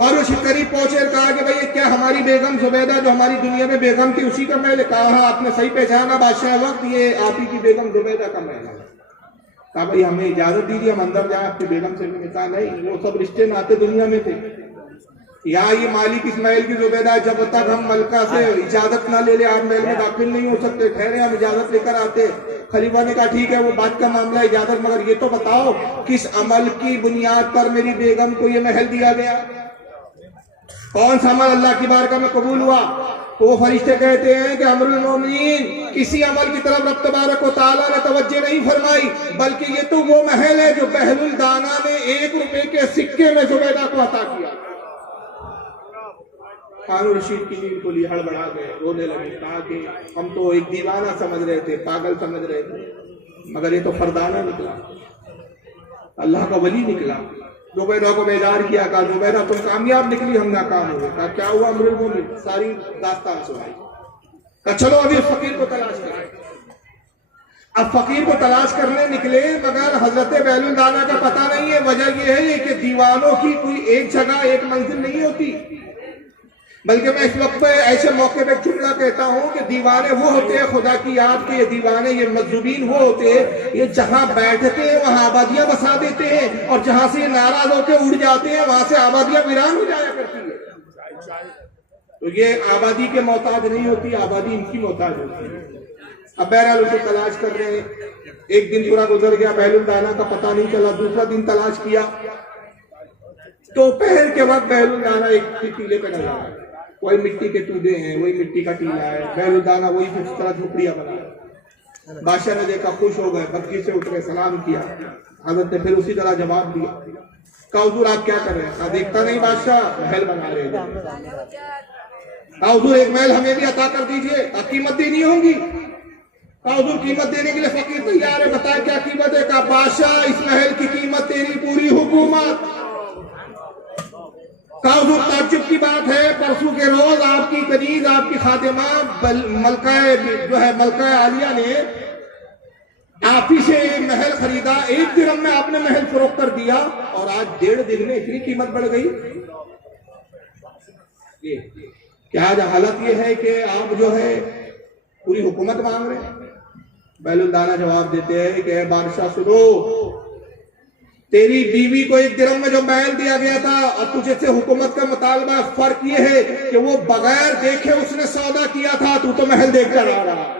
और उसी करीब पहुंचे, कहा कि भाई ये क्या हमारी बेगम जुबैदा जो हमारी दुनिया में बेगम थी उसी का महल? कहा आपने सही पहचाना बादशाह वक्त, ये आप ही की बेगम जुबैदा का महल है। कहा भाई हमें इजाजत दीजिए, हम अंदर जाए आपकी बेगम से मिलने। कहा नहीं, वो सब रिश्ते नाते दुनिया में थे, यहाँ ये मालिक इस्माइल की जुबैदा, जब तक हम मलका से इजाजत ना ले ले आप महल में दाखिल नहीं हो सकते। ठहरे, हम इजाजत लेकर आते। खलीफा ने कहा ठीक है वो बात का मामला, इजाजत, मगर ये तो बताओ किस अमल की बुनियाद पर मेरी बेगम को ये महल दिया गया? कौन सा अमल अल्लाह की बारगाह में कबूल हुआ? तो वो फरिश्ते कहते हैं कि अमीरुल मोमिनीन, किसी अमल की तरफ रब तबारक व तआला ने तवज्जो नहीं फरमाई, बल्कि ये तो वो महल है जो बहलुल दाना ने 1 रुपए के सिक्के में जुबैदा को अता किया। हारून रशीद की नींद को लिए हड़बड़ा गए, रोने लगे। कहा कि हम तो एक दीवाना समझ रहे थे, पागल समझ रहे थे, मगर ये तो फरदाना निकला, अल्लाह का वली निकला। जुबैदा को बेजार किया, कहा जुबैदा तुम कामयाब निकली, हम नाकाम हुए। कहा क्या हुआ अमीरुल मोमिनीन? सारी दास्तान सुनाई। कहा चलो अभी फकीर को तलाश करें। अब फकीर को तलाश करने निकले, मगर हजरत बहलुल दाना का पता नहीं है। वजह यह है कि दीवानों की कोई एक जगह, एक मंजिल नहीं होती। बल्कि मैं इस वक्त पे ऐसे मौके पे जुमला कहता हूं कि दीवाने वो होते हैं खुदा की याद के, ये दीवाने, ये मजदूबीन वो होते हैं ये जहां बैठते हैं वहां आबादियां बसा देते हैं, और जहां से नाराज होकर उड़ जाते हैं वहां से आबादियां वीरान हो जाया करती है। तो ये आबादी के मोहताज नहीं होती, आबादी इनकी मोहताज होती है। अब बहरहाल उसको तलाश कर रहे हैं, एक दिन पूरा गुजर गया, बहलुल दाना का पता नहीं चला, दूसरा दिन तलाश किया तो दोपहर के वक्त बहलुल दाना एक टीले पे नजर आया, वही मिट्टी के टूडे हैं, वही मिट्टी का टीला है, बहलुल दाना वही कुछ तरह झोपड़ियां बना है। बादशाह ने देखा, खुश हो गए, बग्घी से उतरे, सलाम किया। हजरत ने फिर उसी तरह जवाब दिया, कहा हुजूर आप क्या कर रहे हैं? कहा देखता नहीं बादशाह, महल बना रहे हैं। कहा हुजूर एक महल हमें भी अता कर दीजिए, कीमत देनी होगी। कहा हुजूर कीमत देने के लिए फकीर तैयार है, बताए क्या कीमत है? कहा बादशाह इस महल की कीमत तेरी पूरी हुकूमत। कहा हुजूर ताज्जुब की बात है, परसों के रोज आपकी कनीज, आपकी खातिमा मलका जो है मलका आलिया ने आप ही से महल खरीदा, 1 दिरहम में आपने महल फरोख्त कर दिया, और आज 1.5 दिन में इतनी कीमत बढ़ गई। ये क्या आज हालत ये है कि आप जो है पूरी हुकूमत मांग रहे हैं? बहलुल दाना जवाब देते हैं कि बादशाह सुनो, तेरी बीवी को 1 दिरहम में जो महल दिया गया था और तुझे से हुकूमत का मुतालबा, फर्क ये है कि वो बगैर देखे उसने सौदा किया था, तू तो महल देखकर आ रहा।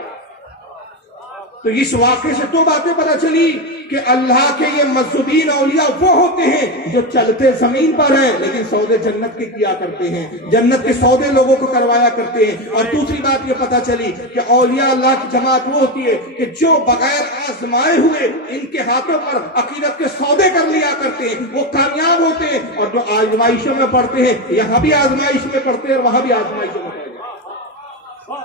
तो इस वाक़े से तो बातें पता चली कि अल्लाह के ये मज़दूबीन औलिया वो होते हैं जो चलते जमीन पर हैं लेकिन सौदे जन्नत के किया करते हैं, जन्नत के सौदे लोगों को करवाया करते हैं। और दूसरी बात ये पता चली कि औलिया अल्लाह की जमात वो होती है कि जो बगैर आजमाए हुए इनके हाथों पर अकीदत के सौदे कर लिया करते हैं, वो कामयाब होते हैं। और जो आजमाइशों में पढ़ते हैं, यहाँ भी आजमाइश में पढ़ते हैं और वहां भी आजमाइशों में पढ़ते हैं।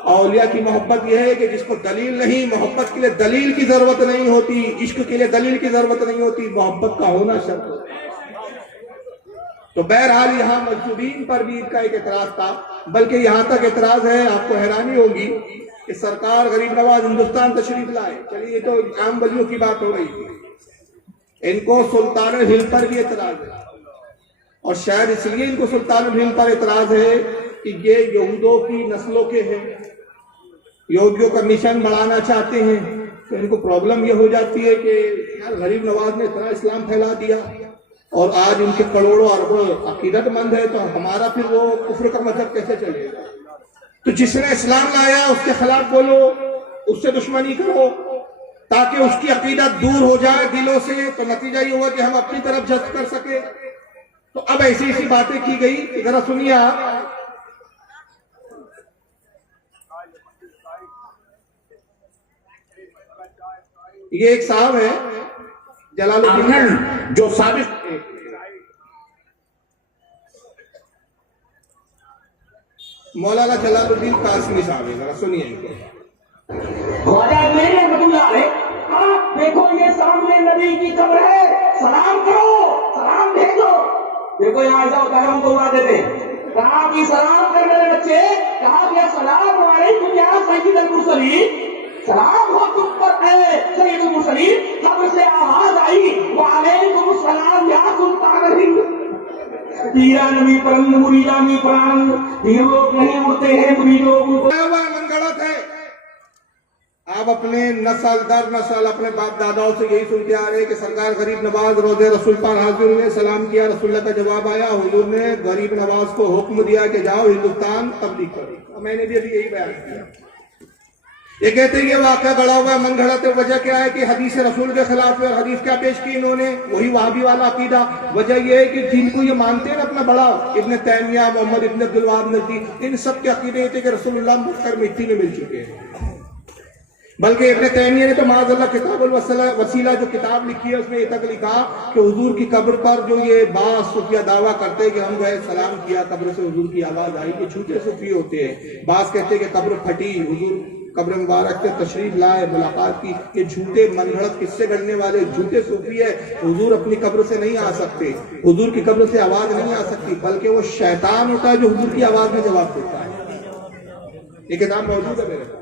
औलिया की मोहब्बत यह है कि जिसको दलील नहीं, मोहब्बत के लिए दलील की जरूरत नहीं होती, इश्क के लिए दलील की जरूरत नहीं होती, मोहब्बत का होना शर्त होता है। तो बहरहाल यहाँ मजदूबीन पर भी इनका एक एतराज था, बल्कि यहाँ तक एतराज है, आपको हैरानी होगी कि सरकार गरीब नवाज हिंदुस्तान तशरीफ लाए। चलिए ये तो आम वलियों की बात हो रही थी, इनको सुल्तानुल हिंद पर भी एतराज है, और शायद इसलिए इनको सुल्तानुल हिंद पर एतराज है कि ये यहूदियों की नस्लों के हैं, यहूदियों का मिशन बढ़ाना चाहते हैं। तो इनको प्रॉब्लम ये हो जाती है कि यार गरीब नवाज ने इतना इस्लाम फैला दिया और आज उनके करोड़ों अरबों अकीदतमंद है, तो हमारा फिर वो कुफ्र का मजहब कैसे चलेगा? तो जिसने इस्लाम लाया उसके खिलाफ बोलो, उससे दुश्मनी करो ताकि उसकी अकीदत दूर हो जाए दिलों से, तो नतीजा ये हुआ कि हम अपनी तरफ जज्ब कर सके। तो अब ऐसी ऐसी बातें की गई, जरा सुनिए आप। ये एक साहब है जलालुद्दीन जो साबित मौलाना जलालुद्दीन कासमी साहब है, जरा सुनिए इनको। आप देखो ये सामने नबी की कब्र है, सलाम करो, सलाम भेजो। देखो यहाँ ऐसा होता है, हम दुआ देते कहा कि सलाम कर मेरे बच्चे, कहा गया सलाम वालेकुम या सय्यिदुल मुरसलीन, सलाम हो तुम पर है सय्यिदुल मुरसलीन। कब्र से आवाज आई वालेकुम सलाम या सुल्तान हिंद। पीरा नबी परम मुरीदा नबी प्राण, हीरो नहीं उड़ते हैं मुरीदों को। मन गलत है, आप अपने नस्ल दर नस्ल अपने बाप दादाओं से यही सुनते आ रहे हैं कि सरकार गरीब नवाज रोजे रसूल पर हाजिर हुए, सलाम किया, रसूलुल्लाह का जवाब आया, हुजूर ने गरीब नवाज को हुक्म दिया कि जाओ हिंदुस्तान तबलीग करो। मैंने भी अभी यही बयान किया। ये कहते हैं ये वाक़या गड़ा हुआ है, मन घड़त है। वजह क्या है कि हदीस रसूल के खिलाफ है। और हदीस क्या पेश की इन्होंने? वही वहाबी वाला अकीदा। वजह ये है कि जिनको ये मानते हैं ना अपना बड़ा, इब्न तैमिया, मोहम्मद इब्न अब्दुल वहाब नजदी, इन सब के अकीदे थे कि रसूलुल्लाह मरकर मिट्टी में मिल चुके हैं। बल्कि इब्न तैमिया ने तो माज़अल्लाह किताबुल वसीला जो किताब लिखी है उसमें ये तक लिखा कि हुजूर की कब्र पर जो ये बास सूफिया दावा करते हैं कि हम गए सलाम किया, कब्र से हुजूर की आवाज आई, ये झूठे सूफी होते हैं। बास कहते हैं कि कब्र फटी, हुजूर कब्र मुबारक से तशरीफ लाए, मुलाकात की, ये झूठे मनगढ़ंत किस्से गढ़ने वाले झूठे सूफी है। हुजूर अपनी कब्र से नहीं आ सकते, हुजूर की कब्र से आवाज नहीं आ सकती, बल्कि वो शैतान होता है जो हुजूर की आवाज में जवाब देता है। ये किताब मौजूद है मेरे पास।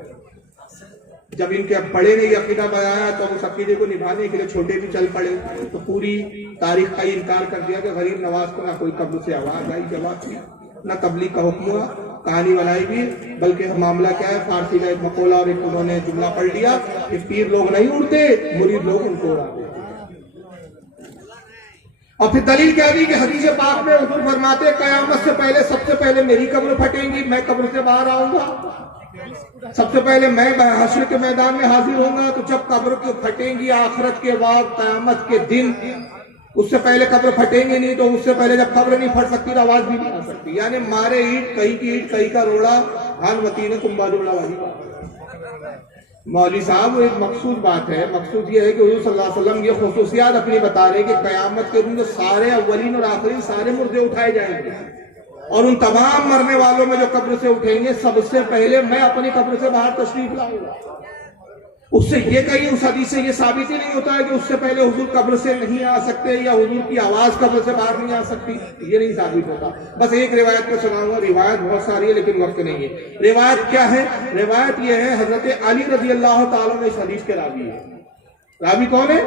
जब इनके बड़े ने यह अकीदा बनाया तो उस अकीदे को निभाने के लिए छोटे भी चल पड़े, तो पूरी तारीख का ही इनकार कर दिया कि गरीब नवाज को ना कोई कब्र से आवाज आई, जवाब दिया, ना तबलीग का हुक्म हुआ। कहानी बनाई भी, बल्कि मामला क्या है, फारसी का एक मकोला और एक उन्होंने जुमला पढ़ लिया कि पीर लोग नहीं उड़ते, मुरीद लोग उनको उड़ाते। और फिर दलील क्या दी कि हदीस पाक में हुजूर फरमाते कयामत से पहले सबसे पहले मेरी कब्र फटेंगी, मैं कब्र से बाहर आऊंगा, सबसे पहले मैं हश्र के मैदान में हाजिर होऊंगा। तो जब कब्र की फटेंगी आखिरत के बाद कयामत के दिन, उससे पहले कब्र फटेंगे नहीं, तो उससे पहले जब कब्र नहीं फट सकती तो आवाज भी नहीं आ सकती। यानी मारे ईट कहीं की ईट कहीं का रोड़ा, हानवती ने कुंभाजोड़ा वाली बात। मौलवी साहब एक मकसूद बात है, मकसूद ये है कि हुजूर सल्लल्लाहु अलैहि वसल्लम ये खुसूसियात अपनी बता रहे कि कयामत के दिन जो सारे अव्वलीन और आखिरीन सारे मुर्दे उठाए जाएंगे और उन तमाम मरने वालों में जो कब्र से उठेंगे सबसे पहले मैं अपनी कब्र से बाहर तशरीफ लाऊंगा। उससे ये कहीं उस हदीस से ये साबित ही नहीं होता है कि उससे पहले हुजूर कब्र से नहीं आ सकते या हुजूर की आवाज कब्र से बाहर नहीं आ सकती, ये नहीं साबित होता। बस एक रिवायत को सुनाऊंगा, रिवायत बहुत सारी है लेकिन वक्त नहीं है। रिवायत क्या है? रिवायत ये है हजरत अली रजी अल्लाह ताला ने इस हदीस के रावी है। रावी कौन है?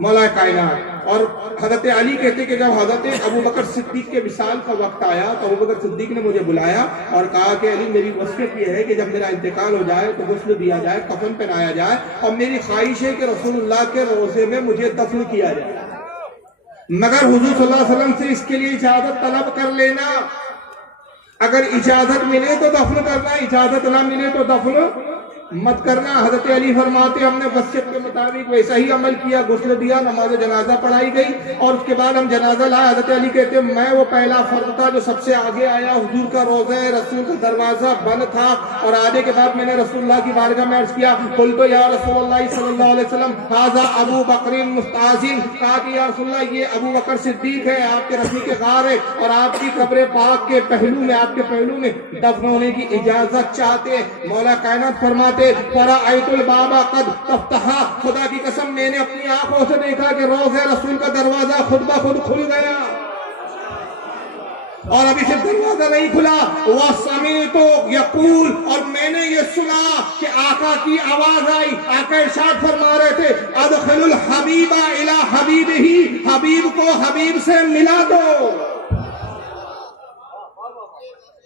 मौला कायनात। और हजरत अली कहते कि जब हजरत अबू बकर सिद्दीक के विसाल का वक्त आया तो अबू बकर सिद्दीक ने मुझे बुलाया और कहा कि अली मेरी वसीयत ये है कि जब मेरा इंतकाल हो जाए तो गुस्ल दिया जाए, कफन पहनाया जाए और मेरी ख्वाहिश है कि रसूलुल्लाह के रोज़े में मुझे दफन किया जाए, मगर हुजूर सल्लल्लाहु अलैहि वसल्लम से इसके लिए इजाजत तलब कर लेना। अगर इजाजत मिले तो दफन करना, इजाजत ना मिले तो दफन मत करना। हजरत अली फरमाते हमने वसीयत के मुताबिक वैसा ही अमल किया, गुस्ल दिया, नमाज जनाजा पढ़ाई गई और उसके बाद हम जनाजा लाए। हजरत अली कहते मैं वो पहला फर्द था जो सबसे आगे आया, हुजूर का रोज़ा है, रसूल का दरवाजा बंद था और आने के बाद मैंने रसूलुल्लाह की बारगाह में अर्ज किया, कुल तो या रसूलुल्लाह सल्लल्लाहु अलैहि वसल्लम हाज़ा अबू बकर मुस्ताज़िन, कहा कि या रसूलुल्लाह ये अबू बकर सिद्दीक है, आपके रफ़ीक़ गार है और आपकी कब्र पाक के पहलू में, आपके पहलू में दफन होने की इजाजत चाहते। मौला कायनात फरमाते फराअयतुल बाबा कद तफ्तहा, खुदा की कसम मैंने अपनी आंखों से देखा कि रोज़े रसूल का दरवाजा खुद ब खुद खुल गया और अभी सिर्फ दरवाजा नहीं खुला, वह समी तो यकूल, और मैंने ये सुना कि आका की आवाज आई। आका इरशाद फरमा रहे थे अदखिलुल हबीबा इला हबीबिही, हबीब को हबीब से मिला दो।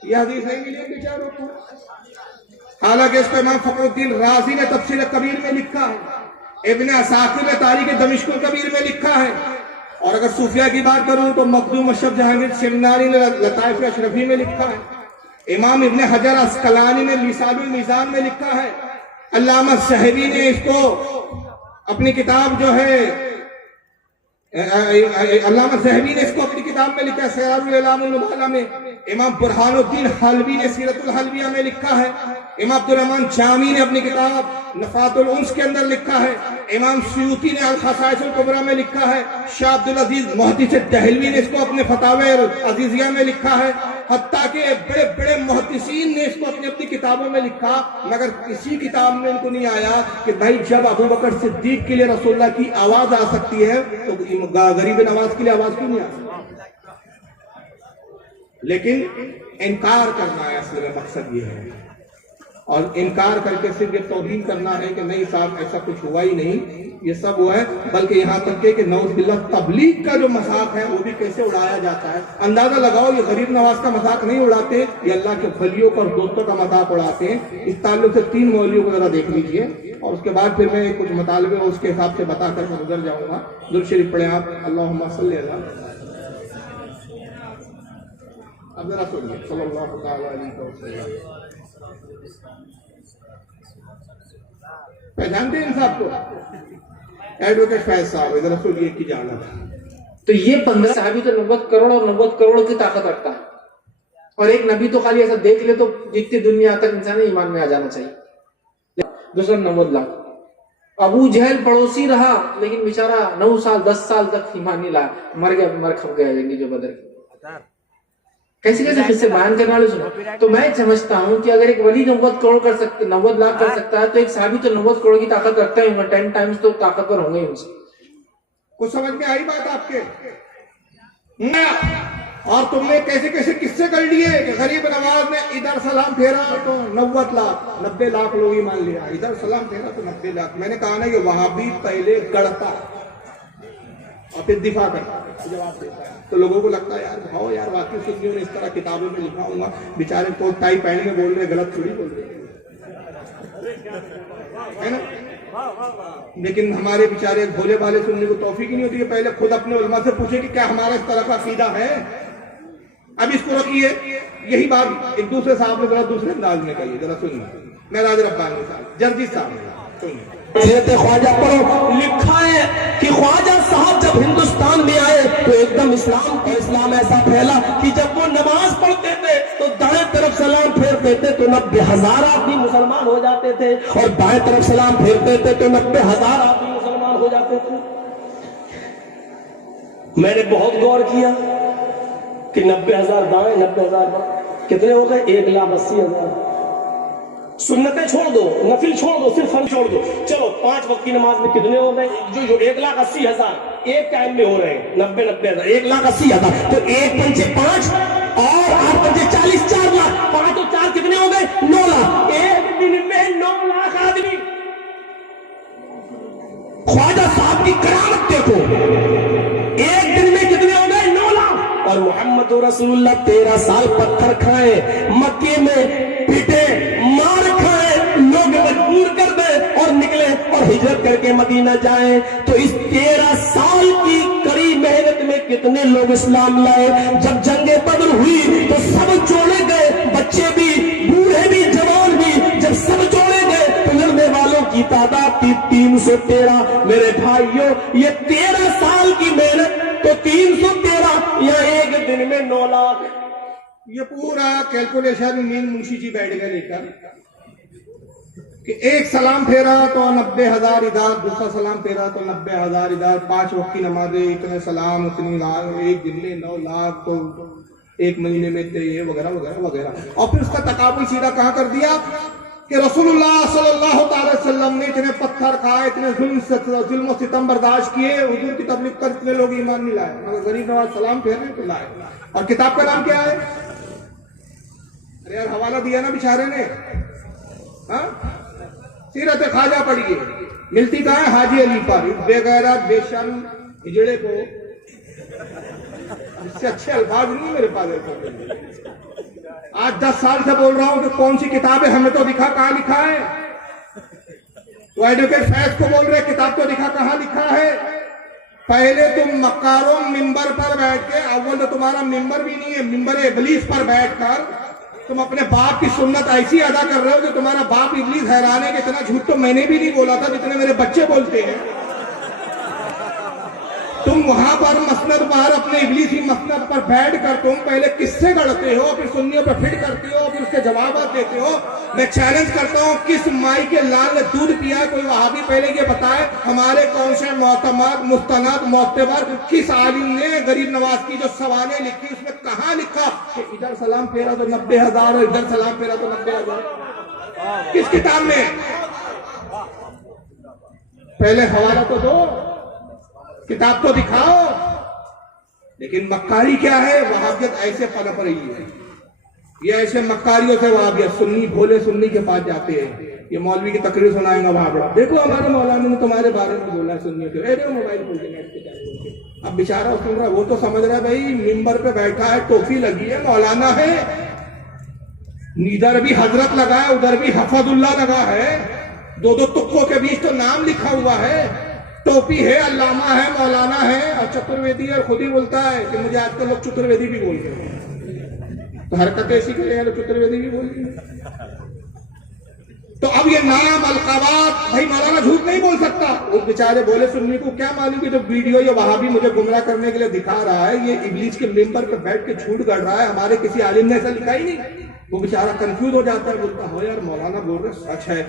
यह हदीस नहीं मिली बेचारों को, हालांकि इसको इमाम फखरुद्दीन राजी ने तफसीर कबीर में लिखा है, इब्न असाकिर ने तारीख दमिश्क कबीर में लिखा है। और अगर सूफिया की बात करूं तो मखदूम अशरफ जहांगीर सिमनानी ने लताइफ अशरफी में लिखा है, इमाम इब्न हजर अस्कलानी ने लिसानुल मीज़ान में लिखा है, अल्लामा सहवी ने इसको अपनी किताब जो है अल्लामा ज़हबी ने इसको अपनी किताब में लिखा है सिराजुल इलामुल नुबाला में, इमाम बुरहानुद्दीन हलवी ने सीरतुल हलविया में लिखा है, इमाम अब्दुल रहमान जामी ने अपनी किताब नफातुल उन्स के अंदर लिखा है, इमाम सुयूती ने अल खसाइसुल कुबरा में लिखा है, शाह अब्दुल अजीज मुहद्दिस दहलवी ने इसको अपने फतावे अजीजिया में लिखा है, हत्ता के बड़े बड़े मुहद्दिसीन ने इसको अपनी अपनी किताबों में लिखा, मगर किसी किताब में इनको नहीं आया कि भाई जब अबू बकर सिद्दीक के लिए रसूलुल्लाह की आवाज आ सकती है तो गरीब नवाज के लिए आवाज क्यों नहीं आ सकती। लेकिन इनकार करना है असल में मकसद ये है, और इनकार करके सिर्फ ये तौहीन करना है कि नहीं साहब ऐसा कुछ हुआ ही नहीं, ये सब हुआ है। बल्कि यहाँ तक के कि नौज़ुबिल्लाह तबलीग का जो मजाक है वो भी कैसे उड़ाया जाता है। अंदाजा लगाओ ये गरीब नवाज का मजाक नहीं उड़ाते, ये अल्लाह के वलियों का और दोस्तों का मजाक उड़ाते हैं। इस ताल्लुक से 3 मौलवियों को जरा देख लीजिए और उसके बाद फिर मैं कुछ मुतालबे उसके हिसाब से बता कर मैं गुजर जाऊंगा। दुरूद शरीफ पढ़े आप, अल्लाहुम्मा सल्ली अला, अब जरा सुनिए सल्लल्लाहु अलैहि वसल्लम। पहचानते हैं इन साहब को? एडवोकेट फैज साहब, इधर सुनिए की जाना था। तो ये 15 सहाबी तो 90 करोड़ और 90 करोड़ की ताकत रखता है, और एक नबी तो खाली ऐसा देख ले तो जितनी दुनिया तक इंसान ईमान में आ जाना चाहिए। दूसरा 90 लाख। अबू जहल पड़ोसी रहा लेकिन बेचारा 9 साल 10 साल तक ईमान नहीं लाया, मर गया, मर खप गया जो बदर। कैसे कैसे किससे बयान करने वाले सुनो। तो मैं समझता हूँ कि अगर एक वली 90 करोड़ कर सकते, 90 लाख कर सकता है, तो एक सहाबी तो 90 करोड़ की ताकत रखता ही होगा, 10 टाइम्स तो ताकतवर होंगे उनसे। कुछ समझ में आई बात आपके? और तुमने कैसे कैसे किस्से कर लिए कि गरीब नवाज ने इधर सलाम फेरा तो 90 लाख लोग ही मान लिया, इधर सलाम फेरा तो 90 लाख। मैंने कहा ना कि वहां भी पहले गढ़ता और फिर दिफा करता है, जवाब देता है। तो लोगों को लगता है यार भाव यार वाकई सुन्नियों ने इस तरह किताबों में लिखा होगा, बेचारे कोट टाई पहन के बोल रहे, गलत थोड़ी बोल रहे है ना। लेकिन हमारे बेचारे भोले भाले सुनने को तौफीक ही नहीं होती है, पहले खुद अपने उलमा से पूछे कि क्या हमारा इस तरह का अकीदा है। अब इसको रखिए, यही बात एक दूसरे साहब ने जरा दूसरे अंदाज में कही, जरा सुनिए। मेराज रब्बानी साहब, जर्जी साहब, सुनिए। ख्वाजा पर लिखा है कि ख्वाजा साहब जब हिंदुस्तान में आए तो एकदम इस्लाम ऐसा फैला कि जब वो नमाज पढ़ते थे तो दाएं तरफ सलाम फेरते थे तो 90,000 आदमी मुसलमान हो जाते थे, और बाएं तरफ सलाम फेरते थे तो 90,000 आदमी मुसलमान हो जाते थे। मैंने बहुत गौर किया कि 90,000 दाएं 90,000 बाएं, कितने हो गए? 1,80,000। सुन्नतें छोड़ दो, नफिल छोड़ दो, सिर्फ फर्ज छोड़ दो, चलो 5 वक्त की नमाज में कितने हो गए? जो 1,80,000 एक टाइम में हो रहे हैं, 90,000 1,80,000, तो 1 पंचे 5 और 8 पंचे 40, 4 लाख, 5 और 4 कितने हो गए? 9 लाख। एक दिन में 9 लाख आदमी। ख्वाजा साहब की करामत देखो, एक दिन में कितने हो गए? 9 लाख। और मोहम्मद रसूलुल्लाह 13 साल पत्थर खाए, मक्के में पिटे, मार खाए, लोग मजबूर कर दे और निकले और हिजरत करके मदीना जाए। तो इस 13 साल की कड़ी मेहनत में कितने लोग इस्लाम लाए। जब जंगे बदर हुई तो सब जोड़े गए, बच्चे भी, बूढ़े भी, जवान भी। जब सब जोड़े गए तो लड़ने वालों की तादाद थी 313। मेरे भाइयों, ये 13 साल की मेहनत तो 313 या एक दिन में 9 लाख। ये पूरा कैलकुलेशन मीन मुंशी जी बैठ गए लेकर कि एक सलाम फेरा तो 90,000 इधर, दूसरा सलाम फेरा तो 90,000 इधर, 5 वक्त की नमाजें, इतने सलाम, उतनी लाख, एक दिन में 9 लाख, तो एक महीने में ये वगैरह वगैरह वगैरह। और फिर उसका तकाबुल सीधा कहाँ कर दिया कि रसूलुल्लाह सल्लल्लाहु अलैहि वसल्लम ने इतने पत्थर खाए, इतने जुल्म सितम बर्दाश्त किए, हुजूर की तबलीग पर इतने लोग ईमान नहीं लाए, मगर गरीब नवाज सलाम फेर रहे तो लाए। और किताब का नाम क्या है? अरे यार हवाला दिया ना बेचारे ने, हाँ? सीरत ख्वाजा पढ़िए, मिलती कहाँ है? हाजी अली पर। बेगैरत बेशर्म हिजड़े को, इससे अच्छे अल्फाज नहीं मेरे पास। आज 10 साल से बोल रहा हूं कि कौन सी किताब है, हमें तो दिखा, कहां लिखा है? तो एडवोकेट फैज को बोल रहे किताब तो दिखा, कहां लिखा है? पहले तुम मक्कारों मिंबर पर बैठ के, अव्वल तो तुम्हारा मिंबर भी नहीं है, मिंबर इबलीस पर बैठकर तुम अपने बाप की सुन्नत ऐसी अदा कर रहे हो कि तुम्हारा बाप इबलीस हैरान है कि इतना झूठ तो मैंने भी नहीं बोला था जितने मेरे बच्चे बोलते हैं। तुम वहां पर मसनद पर, अपने इबलीसी मसनद पर बैठ कर तुम पहले किस्से गढ़ते हो, फिर सुन्नियों पर फिट करते हो, फिर उसके जवाब देते हो। मैं चैलेंज करता हूं, किस माई के लाल ने दूध पिया? कोई वहाबी पहले ये बताए हमारे कौन से मोतमद, मुस्तनद, मोतबर, किस आलिम ने गरीब नवाज की जो सवालें लिखी उसमें कहां लिखा कि इधर सलाम फेरा तो 90,000 और इधर सलाम फेरा तो 90,000? किस किताब में? पहले हवाला तो दो, किताब तो दिखाओ। लेकिन मक्कारी क्या है? वहाबियत ऐसे पनप रही है, ये ऐसे मक्कारियों से वहाबियत, सुन्नी भोले सुन्नी के पास जाते हैं, ये मौलवी की तकरीर सुनाएंगा वहां पर, देखो हमारे मौलाना ने तुम्हारे बारे में बोला है सुन्नियों के, देखो मोबाइल खोल के। अब बेचारा सुन रहा है, वो तो समझ रहा है भाई मिंबर पे बैठा है, टोपी लगी है, मौलाना है, इधर भी हजरत लगा है, उधर भी हफजुल्लाह लगा है, 2-2 तुक्कों के बीच तो नाम लिखा हुआ है, टोपी है, अल्लामा है, मौलाना है, और चतुर्वेदी है, खुद ही बोलता है कि मुझे आजकल लोग चतुर्वेदी भी बोल रहे हैं, तो हरकत ऐसी करेगा तो चतुर्वेदी भी बोल रहे हैं। तो अब ये नाम अलकाबात, भाई मौलाना झूठ नहीं बोल सकता। उस बेचारे बोले सुन्नी को क्या मालूम कि जो वीडियो ये वहाबी मुझे गुमराह करने के लिए दिखा रहा है, ये इब्लीस के मेंबर पे बैठ के झूठ गढ़ रहा है, हमारे किसी आलिम ने ऐसा लिखा ही नहीं। वो बेचारा कंफ्यूज हो जाता है, बोलता हो यार मौलाना बोल रहे सच है,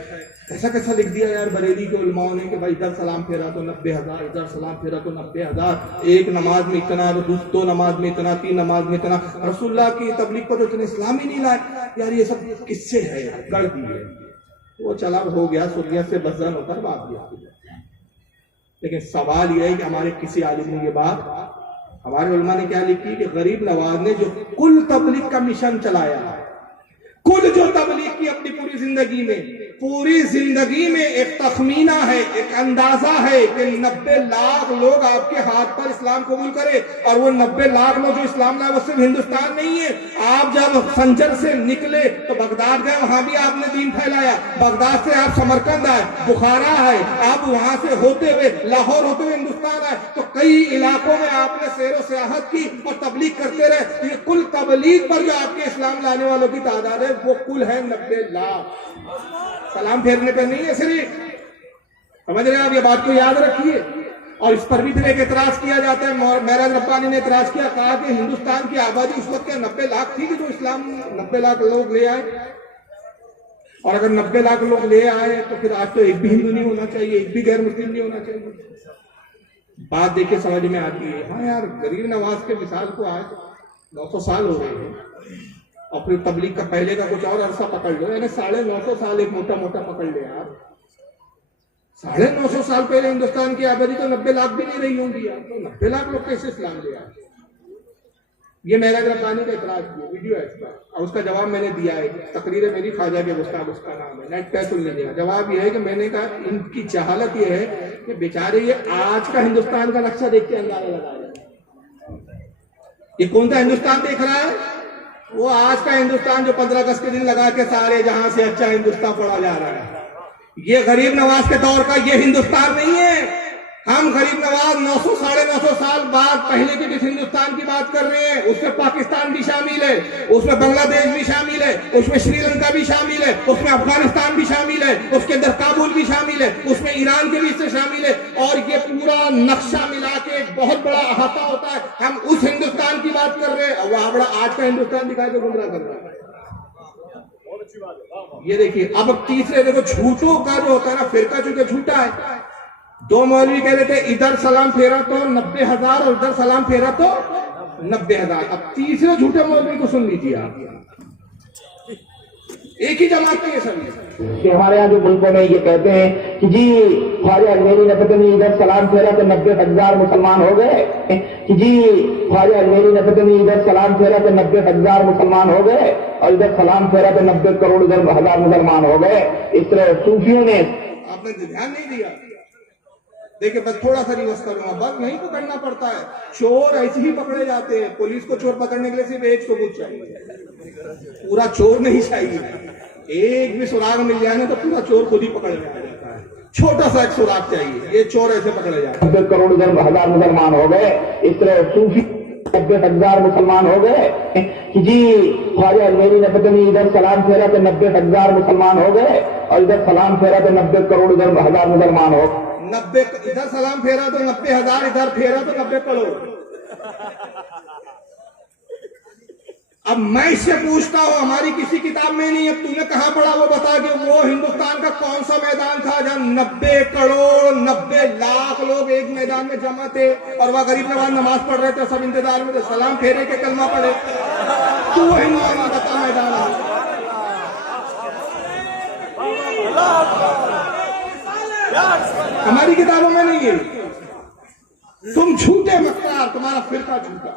ऐसा कैसा लिख दिया यार बरेली के उलमाओं ने कि भाई इधर सलाम फेरा तो 90,000, इधर सलाम फेरा तो 90,000, एक नमाज में इतना, तो 2 नमाज में इतना, 3 नमाज में इतना, रसूलुल्लाह की तबलीग पर तो इतने इस्लाम ही नहीं लाए यार, ये सब किससे है यार, गढ़ दिए। वो चला हो गया, सुनियत से बदजन होकर बात दिया। लेकिन सवाल यह है कि हमारे किसी आलिम ने ये बात, हमारे उलमा ने क्या लिखी कि गरीब नवाज ने जो कुल तबलीग का मिशन चलाया, कुल जो तबलीग की अपनी पूरी जिंदगी में, पूरी जिंदगी में एक तखमीना है, एक अंदाजा है कि 90 लाख लोग आपके हाथ पर इस्लाम कबूल करे, और वो 90 लाख लोग जो इस्लाम लाए वो सिर्फ हिंदुस्तान नहीं है। आप जब संजर से निकले तो बगदाद गए, वहां भी आपने दीन फैलाया। बगदाद से आप समरकंद आए, बुखारा आए, आप वहां से होते हुए लाहौर होते हुए हिंदुस्तान आए, तो कई इलाकों में आपने सैर सियाहत की और तबलीग करते रहे। ये कुल तबलीग पर जो आपके इस्लाम लाने वालों की तादाद है वो कुल है 90 लाख। सलाम फेरने पर नहीं है सिर्फ, समझ रहे हैं आप, ये बात को याद रखिए। और इस पर भी फिर एक एतराज किया जाता है, महराज रब्बानी ने एतराज किया, कहा कि हिंदुस्तान की आबादी उस वक्त 90 लाख थी कि जो इस्लाम 90 लाख लोग ले आए, और अगर 90 लाख लोग ले आए तो फिर आज तो एक भी हिंदू नहीं होना चाहिए, एक भी गैर मुस्लिम नहीं होना चाहिए। बात देखिए समझ में आती है। हाँ यार, गरीब नवाज के मिसाल को आज 900 साल हो गए हैं, और फिर तबलीग का पहले का कुछ और अरसा पकड़ लो, यानी 950 साल एक मोटा मोटा पकड़ ले आप। 950 साल पहले हिंदुस्तान की आबादी तो 90 लाख भी नहीं रही होंगी यार, तो 90 लाख लोग कैसे इस्लाम ले आए? ये महराज रब्बानी का इतराज किया, वीडियो है इसका, और उसका जवाब मैंने दिया है। तकरीर है मेरी, ख्वाजा के गुस्ताख उसका नाम है, नेट पे सुन लीजिएगा। जवाब यह है कि मैंने कहा इनकी जहालत यह है कि बेचारे ये आज का हिंदुस्तान का नक्शा देख के अंदाजा लगा रहे हैं। ये कौन सा हिंदुस्तान देख रहा है? वो आज का हिंदुस्तान जो 15 अगस्त के दिन लगा के सारे जहां से अच्छा हिंदुस्तान पढ़ा जा रहा है। ये गरीब नवाज के दौर का ये हिंदुस्तान नहीं है। हम गरीब नवाज 900 साढ़े 900 साल बाद पहले के जिस हिंदुस्तान की बात कर रहे हैं उसमें पाकिस्तान भी शामिल है, उसमें बांग्लादेश भी शामिल है, उसमें श्रीलंका भी शामिल है, उसमें अफगानिस्तान भी शामिल है, उसके अंदर काबुल भी शामिल है, उसमें ईरान के भी इससे शामिल है, और ये पूरा नक्शा मिला के एक बहुत बड़ा अहाता होता है। हम उस हिंदुस्तान की बात कर रहे हैं, वहां बड़ा आज का हिंदुस्तान दिखा के गुमराह कर रहा है। ये देखिए, अब तीसरे देखो झूठों का जो होता है ना, फिरका चूंकि झूठा है। 2 मौलवी कह रहे थे इधर सलाम फेरा तो 90,000 और उधर सलाम फेरा तो 90,000। अब तीसरे झूठे मौलवी को सुन लीजिए आप, एक ही जमात के सभी। कि हमारे यहाँ जो मुल्कों में ये कहते हैं कि जी ख्वाजा अजमेरी ने पता नहीं इधर सलाम फेरा तो 90,000 मुसलमान हो गए, कि जी ख्वाजा अजमेरी ने पता नहीं इधर सलाम फेरा तो 90,000 मुसलमान हो गए, और इधर सलाम फेरा तो 90 करोड़ इधर 1,000 मुसलमान हो गए। इस तरह सूफियों ने, आपने ध्यान नहीं दिया। देखिए बस थोड़ा सा रिवर्स करूंगा, बस नहीं पकड़ना पड़ता है। चोर ऐसे ही पकड़े जाते हैं। पुलिस को चोर पकड़ने के लिए सिर्फ एक सबूत चाहिए, पूरा चोर नहीं चाहिए। एक भी सुराग मिल जाए ना तो पूरा चोर खुद ही पकड़ में आ जाता है। छोटा सा एक सुराग चाहिए, ये चोर ऐसे पकड़े जाते हैं। 90 करोड़ इधर 1,000 मुसलमान हो गए। इस तरह सूफी 90,000 मुसलमान हो गए, कि जी ख्वाजा अजमेरी ने पता नहीं इधर सलाम फेरा तो 90,000 मुसलमान हो गए, और इधर सलाम फेरा तो 90 करोड़ इधर 1,000 मुसलमान हो। 90 इधर सलाम फेरा तो 90,000, इधर फेरा तो 90 करोड़। अब मैं इससे पूछता हूं, हमारी किसी किताब में नहीं है, तूने कहां पढ़ा वो बता के। वो हिंदुस्तान का कौन सा मैदान था जहां 90 करोड़ 90 लाख लोग एक मैदान में जमा थे, और वह गरीब नवाज नमाज पढ़ रहे थे, सब इंतजार में थे सलाम फेरे के कलमा पढ़े। तू हिंदुस्तान बता मैदान। हमारी किताबों में नहीं है। तुम झूठे मक्कार, तुम्हारा फिरका झूठा।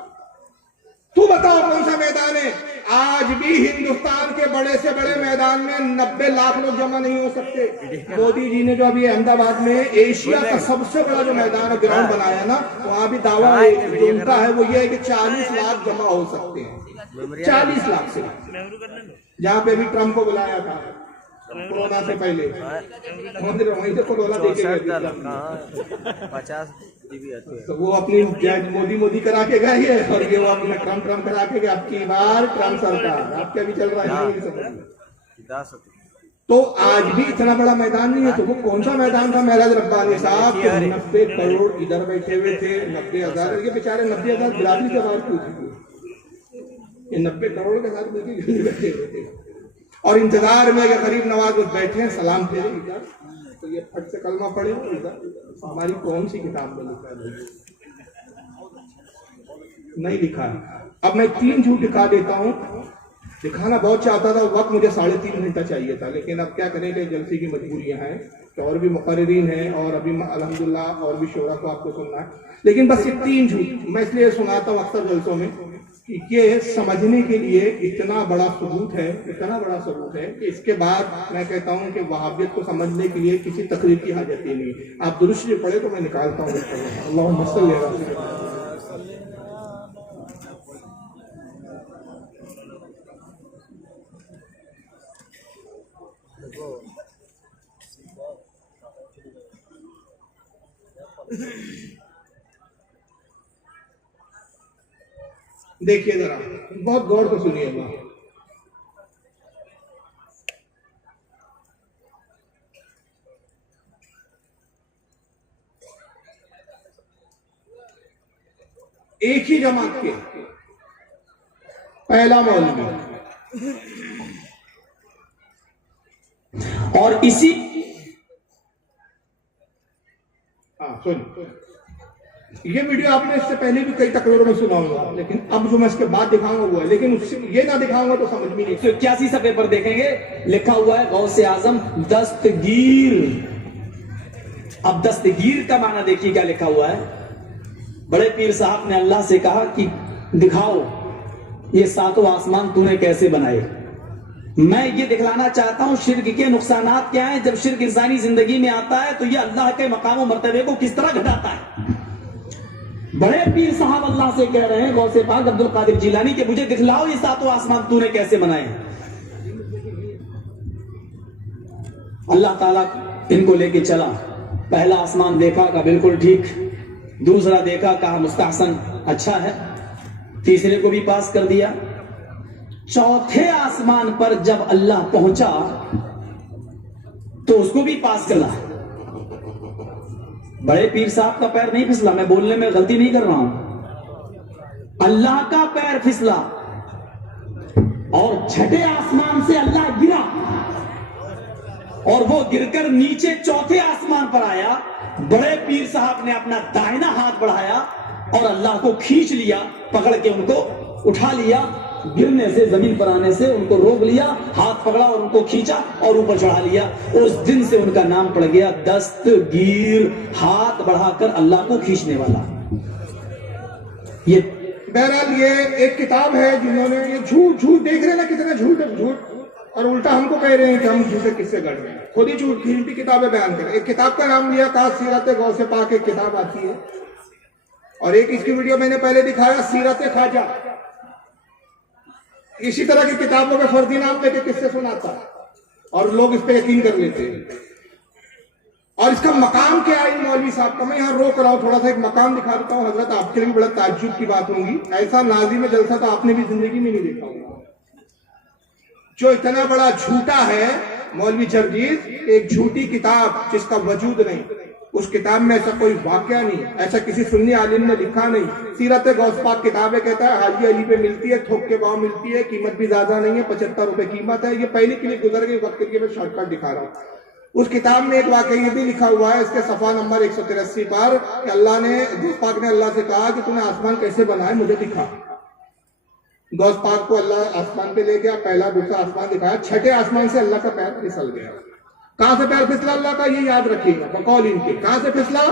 तू बताओ कौन सा मैदान है? आज भी हिंदुस्तान के बड़े से बड़े मैदान में 90 लाख लोग जमा नहीं हो सकते। मोदी जी ने जो अभी अहमदाबाद में एशिया का सबसे बड़ा जो मैदान है, ग्राउंड बनाया ना, वहां भी दावा जो उनका है वो ये है कि 40 लाख जमा हो सकते हैं। 40 लाख से, जहां पे भी ट्रंप को बुलाया था कोरोना से पहले, वहीं से कोरोना देखे गए 50 तो वो अपनी मोदी करा के गए है, और ये वो अपने ट्रम्प करा के गए। अब की बार ट्रम्प सरकार, अब क्या भी चल रहा है। तो आज भी इतना बड़ा मैदान नहीं है। तो वो कौन सा मैदान था महराज रब्बानी साहब? 90 करोड़ इधर बैठे हुए थे, 90,000 ये बेचारे 90,000 बिरादरी के बाद क्यों थे? ये 90 करोड़ के साथ मिलकर बैठे हुए थे, और इंतजार में गरीब नवाज लोग बैठे हैं सलाम फेरे इधर, तो ये फट से कलमा पड़े इधर। हमारी कौन सी किताब में लिखा है? नहीं लिखा है। अब मैं 3 झूठ दिखा देता हूं। दिखाना बहुत चाहता था, वक्त मुझे 3.5 घंटा चाहिए था, लेकिन अब क्या करें कि जलसे की मजबूरियां हैं, तो और भी मुकर्रीरीन हैं, और अभी अल्हम्दुलिल्लाह और भी शोरा को आपको सुनना है। लेकिन बस ये 3 झूठ मैं इसलिए सुनाता हूँ अक्सर जलसों में ये समझने के लिए इतना बड़ा सबूत है कि इसके बाद मैं कहता हूं कि वहाबियत को समझने के लिए किसी तकरीर की हाजत ही नहीं। आप दुरुस्त से पढ़े तो मैं निकालता हूँ। अल्लाहुम्मा सल्ली अला सय्यिदना। देखिए जरा, बहुत गौर से सुनिएगा। एक ही जमात के पहला मौलवी और इसी सुन, ये वीडियो आपने इससे पहले भी कई तकरीरों में सुना होगा, लेकिन अब जो मैं इसके बाद दिखाऊंगा वो है, लेकिन उससे ये ना दिखाऊंगा तो समझ में नहीं। 81 सा पेपर देखेंगे, लिखा हुआ है गौसे आजम दस्तगीर। अब दस्तगीर का माना देखिए क्या लिखा हुआ है। बड़े पीर साहब ने अल्लाह से कहा कि दिखाओ ये सातों आसमान तूने कैसे बनाए। मैं ये दिखलाना चाहता हूं शिर्क के नुकसानात क्या हैं। जब शिर्क इंसानी जिंदगी में आता है तो ये अल्लाह के मकाम और मर्तबे को किस तरह घटाता है। बड़े पीर साहब अल्लाह से कह रहे हैं, गौसे पाक अब्दुल कादिर जिलानी, के मुझे दिखलाओ ये सातों आसमान तूने कैसे बनाए। अल्लाह ताला इनको लेके चला। पहला आसमान देखा, का बिल्कुल ठीक। दूसरा देखा, कहा मुस्तहसन, अच्छा है। तीसरे को भी पास कर दिया। चौथे आसमान पर जब अल्लाह पहुंचा तो उसको भी पास करा। बड़े पीर साहब का पैर नहीं फिसला, मैं बोलने में गलती नहीं कर रहा हूं, अल्लाह का पैर फिसला और छठे आसमान से अल्लाह गिरा और वो गिरकर नीचे चौथे आसमान पर आया। बड़े पीर साहब ने अपना दाहिना हाथ बढ़ाया और अल्लाह को खींच लिया, पकड़ के उनको उठा लिया। गिरने से, जमीन पर आने से उनको रोक लिया, हाथ पकड़ा और उनको खींचा और ऊपर चढ़ा लिया। उस दिन से उनका नाम पड़ गया दस्तगीर, हाथ बढ़ाकर अल्लाह को खींचने वाला। ये बहरहाल ये एक किताब है जिन्होंने ये झूठ देख रहे ना कितना झूठ, और उल्टा हमको कह रहे हैं कि हम झूठे किससे गढ़ रहे हैं। खुद ही झूठी किताबें बयान करें। एक किताब का नाम लिया था सीरत गौसे पाक, एक किताब आती है, और एक इसकी वीडियो मैंने पहले दिखाया सीरत ख्वाजा। इसी तरह की किताबों में फर्जी नाम लेके किससे सुनाता है और लोग इस पे यकीन कर लेते हैं। और इसका मकाम क्या है मौलवी साहब का, मैं यहाँ रोक रहा हूँ, थोड़ा सा एक मकाम दिखा देता हूँ। हजरत आपके लिए भी बड़ा ताज्जुब की बात होगी, ऐसा नाजी में जलसा तो आपने भी जिंदगी में नहीं देखा होगा। जो इतना बड़ा झूठा है मौलवी जर्जीस, एक झूठी किताब जिसका वजूद नहीं, उस किताब में ऐसा कोई वाकया नहीं, ऐसा किसी सुन्नी आलिम ने लिखा नहीं। सीरत गौस पाक किताबें कहता है हाजी अली पे मिलती है, थोक के भाव मिलती है, कीमत भी ज्यादा नहीं है, 75 रुपए कीमत है। ये पहली के लिए गुजर गई, वक्त के लिए मैं शॉर्टकट दिखा रहा हूँ। उस किताब में एक वाकया ये भी लिखा हुआ है, इसके सफा नंबर 183 पर, कि अल्लाह ने, गौस पाक ने अल्लाह से कहा कि तूने आसमान कैसे बनाए मुझे दिखा। गौस पाक को अल्लाह आसमान पे ले गया, पहला दूसरा आसमान दिखाया, छठे आसमान से अल्लाह का पैर फिसल गया। कहां से पैर फिसला अल्लाह का, ये याद रखिएगा बकौल इनके। कहां से फिसला?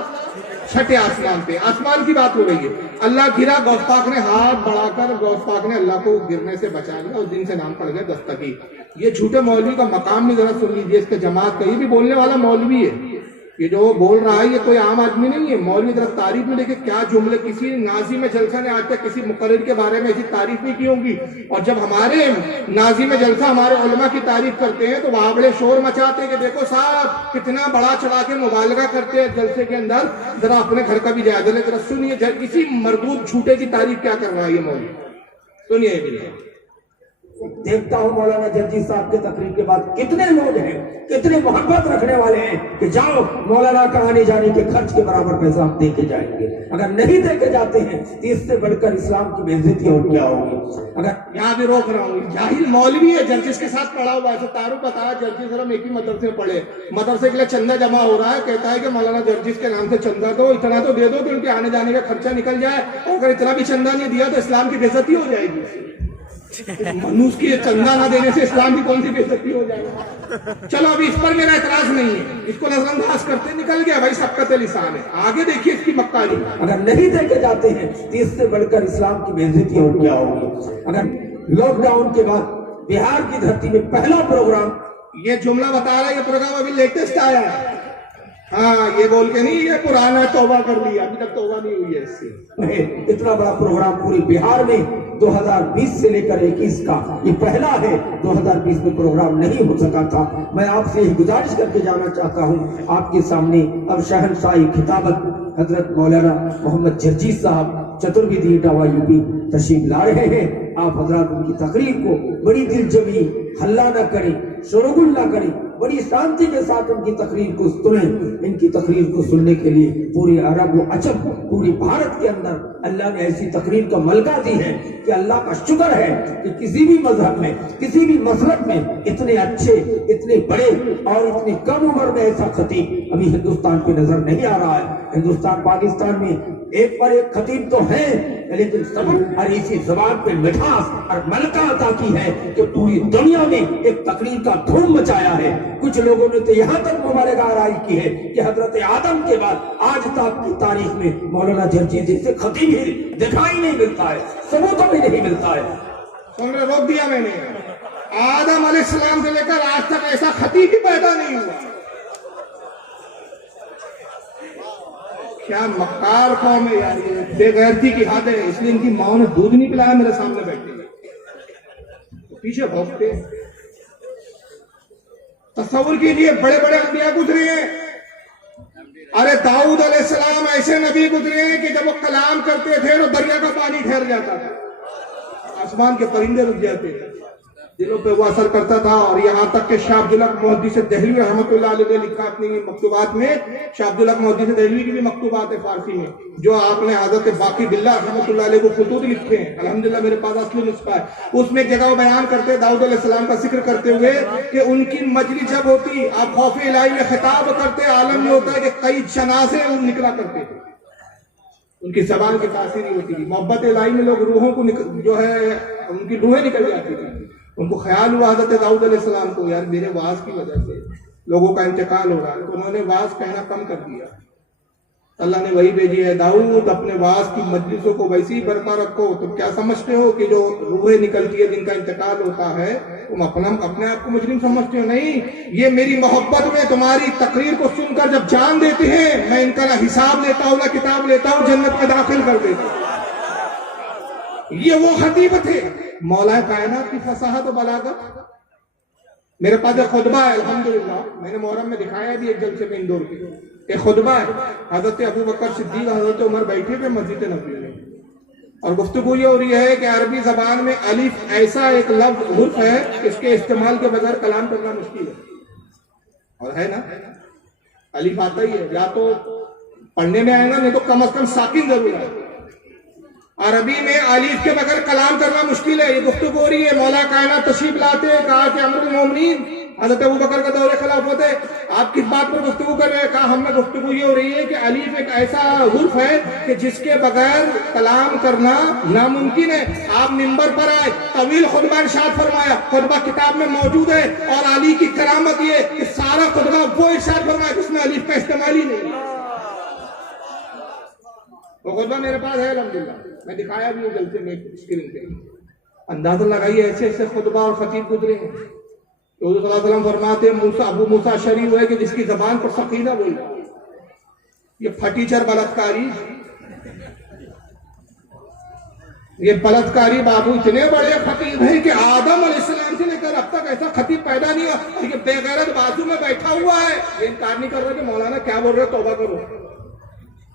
छठे आसमान पे। आसमान की बात हो रही है। अल्लाह गिरा, गौस पाक ने हाथ बढ़ाकर गौस पाक ने अल्लाह को गिरने से बचा लिया, उस दिन से नाम पड़ गया दस्तगीर। ये झूठे मौलवी का मकाम भी जरा सुन लीजिए, इसके जमात का। ये भी बोलने वाला मौलवी है, ये जो बोल रहा है ये कोई आम आदमी नहीं है। मौलवी जरा तारीफ में देखिए क्या जुमले, किसी नाजी में जलसा ने आज तक किसी मुकर्रिर के बारे में ऐसी तारीफ नहीं की होगी। और जब हमारे नाजी में जलसा हमारे उलमा की तारीफ करते हैं तो वहां बड़े शोर मचाते हैं कि देखो साहब कितना बड़ा चढ़ा के मुबालगा करते हैं जलसे के अंदर, जरा अपने घर का भी जायजा ले। जरा सुनिए इसी मरबूत झूठे की तारीफ क्या कर रहा है ये मौलवी, सुनिए भी। देखता हूँ मौलाना जर्जी साहब के तकरीर के बाद कितने लोग हैं, कितने मोहब्बत रखने वाले हैं कि जाओ मौलाना का आने जाने के खर्च के बराबर पैसा आप देके जाएंगे। अगर नहीं देके जाते हैं तो इससे बढ़कर इस्लाम की बेइज्जती और क्या होगी। अगर यहाँ भी रोक रहा हूँ, जाहिल मौलवी है, जर्जिस के साथ पढ़ा हुआ है। तारुफ बताया जर्जिस और हम एक ही मदरसे में पढ़े, मदरसे के लिए चंदा जमा हो रहा है, कहता है कि मौलाना जर्जिस के नाम से चंदा दो, इतना तो दे दो कि उनके आने जाने का खर्चा निकल जाए, और अगर इतना भी चंदा नहीं दिया तो इस्लाम की बेइज्जती हो जाएगी। मनुष्य के चंदा ना देने से इस्लाम की कौन सी बेइज्जती हो जाएगी। चलो अभी इस पर मेरा एतराज नहीं है, इसको नजरअंदाज करते निकल गया भाई, सबकत लिसान है। आगे देखिए इसकी मक्कारी। अगर नहीं देखे जाते हैं तो इससे बढ़कर इस्लाम की बेइज्जती और क्या होगी। अगर लॉकडाउन के बाद बिहार की धरती में पहला प्रोग्राम, ये जुमला बता रहा है, ये प्रोग्राम अभी लेटेस्ट आया है। हाँ, ये बोल के नहीं ये पुराना तौबा कर लिया, अभी तक तौबा नहीं हुई है इससे। इतना बड़ा प्रोग्राम पूरे बिहार में 2020 से लेकर 21 का ये पहला है। 2020 में प्रोग्राम नहीं हो सका था। मैं आपसे ही गुजारिश करके जाना चाहता हूँ आपके सामने अब शहंशाही खिताबत हजरत मौलाना मोहम्मद जर्जी साहब चतुर्वेदी इटावा यूपी तशरीफ ला रहे हैं। आप हजरात उनकी तकरीर को बड़ी दिलजमी, हल्ला न करें, शोरगुल न करें, बड़ी शांति के साथ उनकी तकरीर को सुनें। इनकी तकरीर को सुनने के लिए पूरे अरब व अजब पूरे भारत के अंदर अल्लाह ने ऐसी तकरीर का मलका दी है कि अल्लाह का शुक्र है कि किसी भी मजहब में, किसी भी मसलक में इतने अच्छे, इतने बड़े और इतनी कम उम्र में ऐसा खतीब अभी हिंदुस्तान पे नजर नहीं आ रहा है। हिंदुस्तान पाकिस्तान में एक पर एक खतीब तो है, लेकिन सब और इसी जबान पे मिठास और मलका अता की है कि पूरी दुनिया में एक तकरीर का धूम मचाया है। कुछ लोगों ने तो यहाँ तक मुबारकबाद की है कि हजरत आदम के बाद आज तक की तारीख में मौलाना जर्जी जैसे खतीब ही दिखाई नहीं मिलता है, सबूत भी नहीं मिलता है। सुन रहे, रोक दिया मैंने। आदम अलैहिस्सलाम से लेकर आज तक ऐसा खतीब ही पैदा नहीं हुआ। क्या मक्कार कौम है यार, ये बेगैरती की हद है। इसलिए इनकी माँ ने दूध नहीं पिलाया मेरे सामने बैठे, पीछे भौंकते। तस्वुर कीजिए, बड़े बड़े अंबिया गुजरे हैं। अरे दाऊद अलैहिस्सलाम ऐसे नबी गुजरे हैं कि जब वो कलाम करते थे तो दरिया का पानी ठहर जाता था, आसमान के परिंदे रुक जाते थे, दिलों पे वो असर करता था। और यहाँ तक के शाह अब्दुल हक मुहद्दिस दहलवी रहमतुल्लाह अलैह ने लिखा अपनी मकतूबात में, शाह अब्दुल हक मुहद्दिस दहलवी की भी मकतूबात है फारसी में, जो आपने हजरत बाकी बिल्ला रहमतुल्लाह अलैह को खुतूत लिखे हैं, अल्हम्दुलिल्लाह मेरे पास असली नुस्खा है। उसमें एक जगह वो बयान करते दाऊद अलैहिस्सलाम का जिक्र करते हुए कि उनकी मजलिस जब होती, आप खौफ इलाही में खिताब करते, आलम ये होता है कि कई जनाजे निकला करते थे, उनकी जबान की तासीर नहीं होती थी। मोहब्बत इलाही में लोग रूहों को जो है उनकी रूहें निकल जाती थी। उनको ख्याल हुआ हज़रत दाऊद अलैहिस्सलाम को, यार मेरे वाज की वजह से लोगों का इंतकाल हो रहा है, तो उन्होंने वाज कहना कम कर दिया। अल्लाह ने वही भेजी है, दाऊद अपने वाज की मजलिसों को वैसे ही बरकरार रखो। तुम क्या समझते हो कि जो रूहें निकलती है, जिनका इंतकाल होता है, तुम अपने आप को मुजरिम समझते हो? नहीं, ये मेरी मोहब्बत में तुम्हारी तकरीर को सुनकर जब जान देते हैं, मैं इनका ना हिसाब लेता हूँ ना किताब लेता हूँ, जन्नत में दाखिल कर देता हूँ। ये वो खतीब थे, मौलाए कायनात की फसाहत और बलागत। मेरे पास एक खुतबा है, अल्हम्दुलिल्लाह मैंने मुहर्रम में दिखाया भी एक जलसे में इंदौर के, एक खुतबा है। हजरत अबू बकर सिद्दीक, हजरत उमर बैठे थे मस्जिद नबवी में, और गुफ्तगू ये हो रही है कि अरबी जबान में अलिफ ऐसा एक लफ्ज हुर्फ है, इसके इस्तेमाल के बगैर कलाम करना मुश्किल है। और है ना, अलिफ आता ही है, या तो पढ़ने में आएगा, नहीं तो कम अज कम साकिन जरूर है। अरबी में अलीफ के बगैर कलाम करना मुश्किल है। ये गुफ्तगू हो रही है, मौला कायनात तशरीफ लाते हैं, कहा कि अमीरुल मोमिनीन हज़रत अबू बकर का दौरे खिलाफत है, आप किस बात पर गुफ्तगू कर रहे हैं? कहा हमें गुफ्तगू ये हो रही है कि अलीफ एक ऐसा हुर्फ है कि जिसके बगैर कलाम करना नामुमकिन है। आप मिंबर पर आए, तवील खुतबा इरशाद फरमाया, खुतबा किताब में मौजूद है, और अली की करामत ये कि सारा खुतबा वो इरशाद फरमाया जिसमें अलीफ का इस्तेमाल ही नहीं। वो खुतबा मेरे पास है अल्हम्दुलिल्लाह, मैं दिखाया भी हूँ जलसे में स्क्रीन पे। अंदाजा लगाइए ऐसे ऐसे खुतबा और खतीब गुजरे हैं। तो सल्लल्लाहु अलैहि वसल्लम फरमाते हैं, अबू मूसा अशअरी हुए कि जिसकी जबान पर सकीना बोल, ये फटीचर बलात्कारी, ये बलात्कारी बाबू इतने बड़े खतीब हैं कि आदम अलैहिस्सलाम से लेकर अब तक ऐसा खतीब पैदा नहीं हुआ। ये बेगैरत बाजू में बैठा हुआ है, ये इनकार नहीं कर रहा कि मौलाना क्या बोल रहे हो, तौबा करो।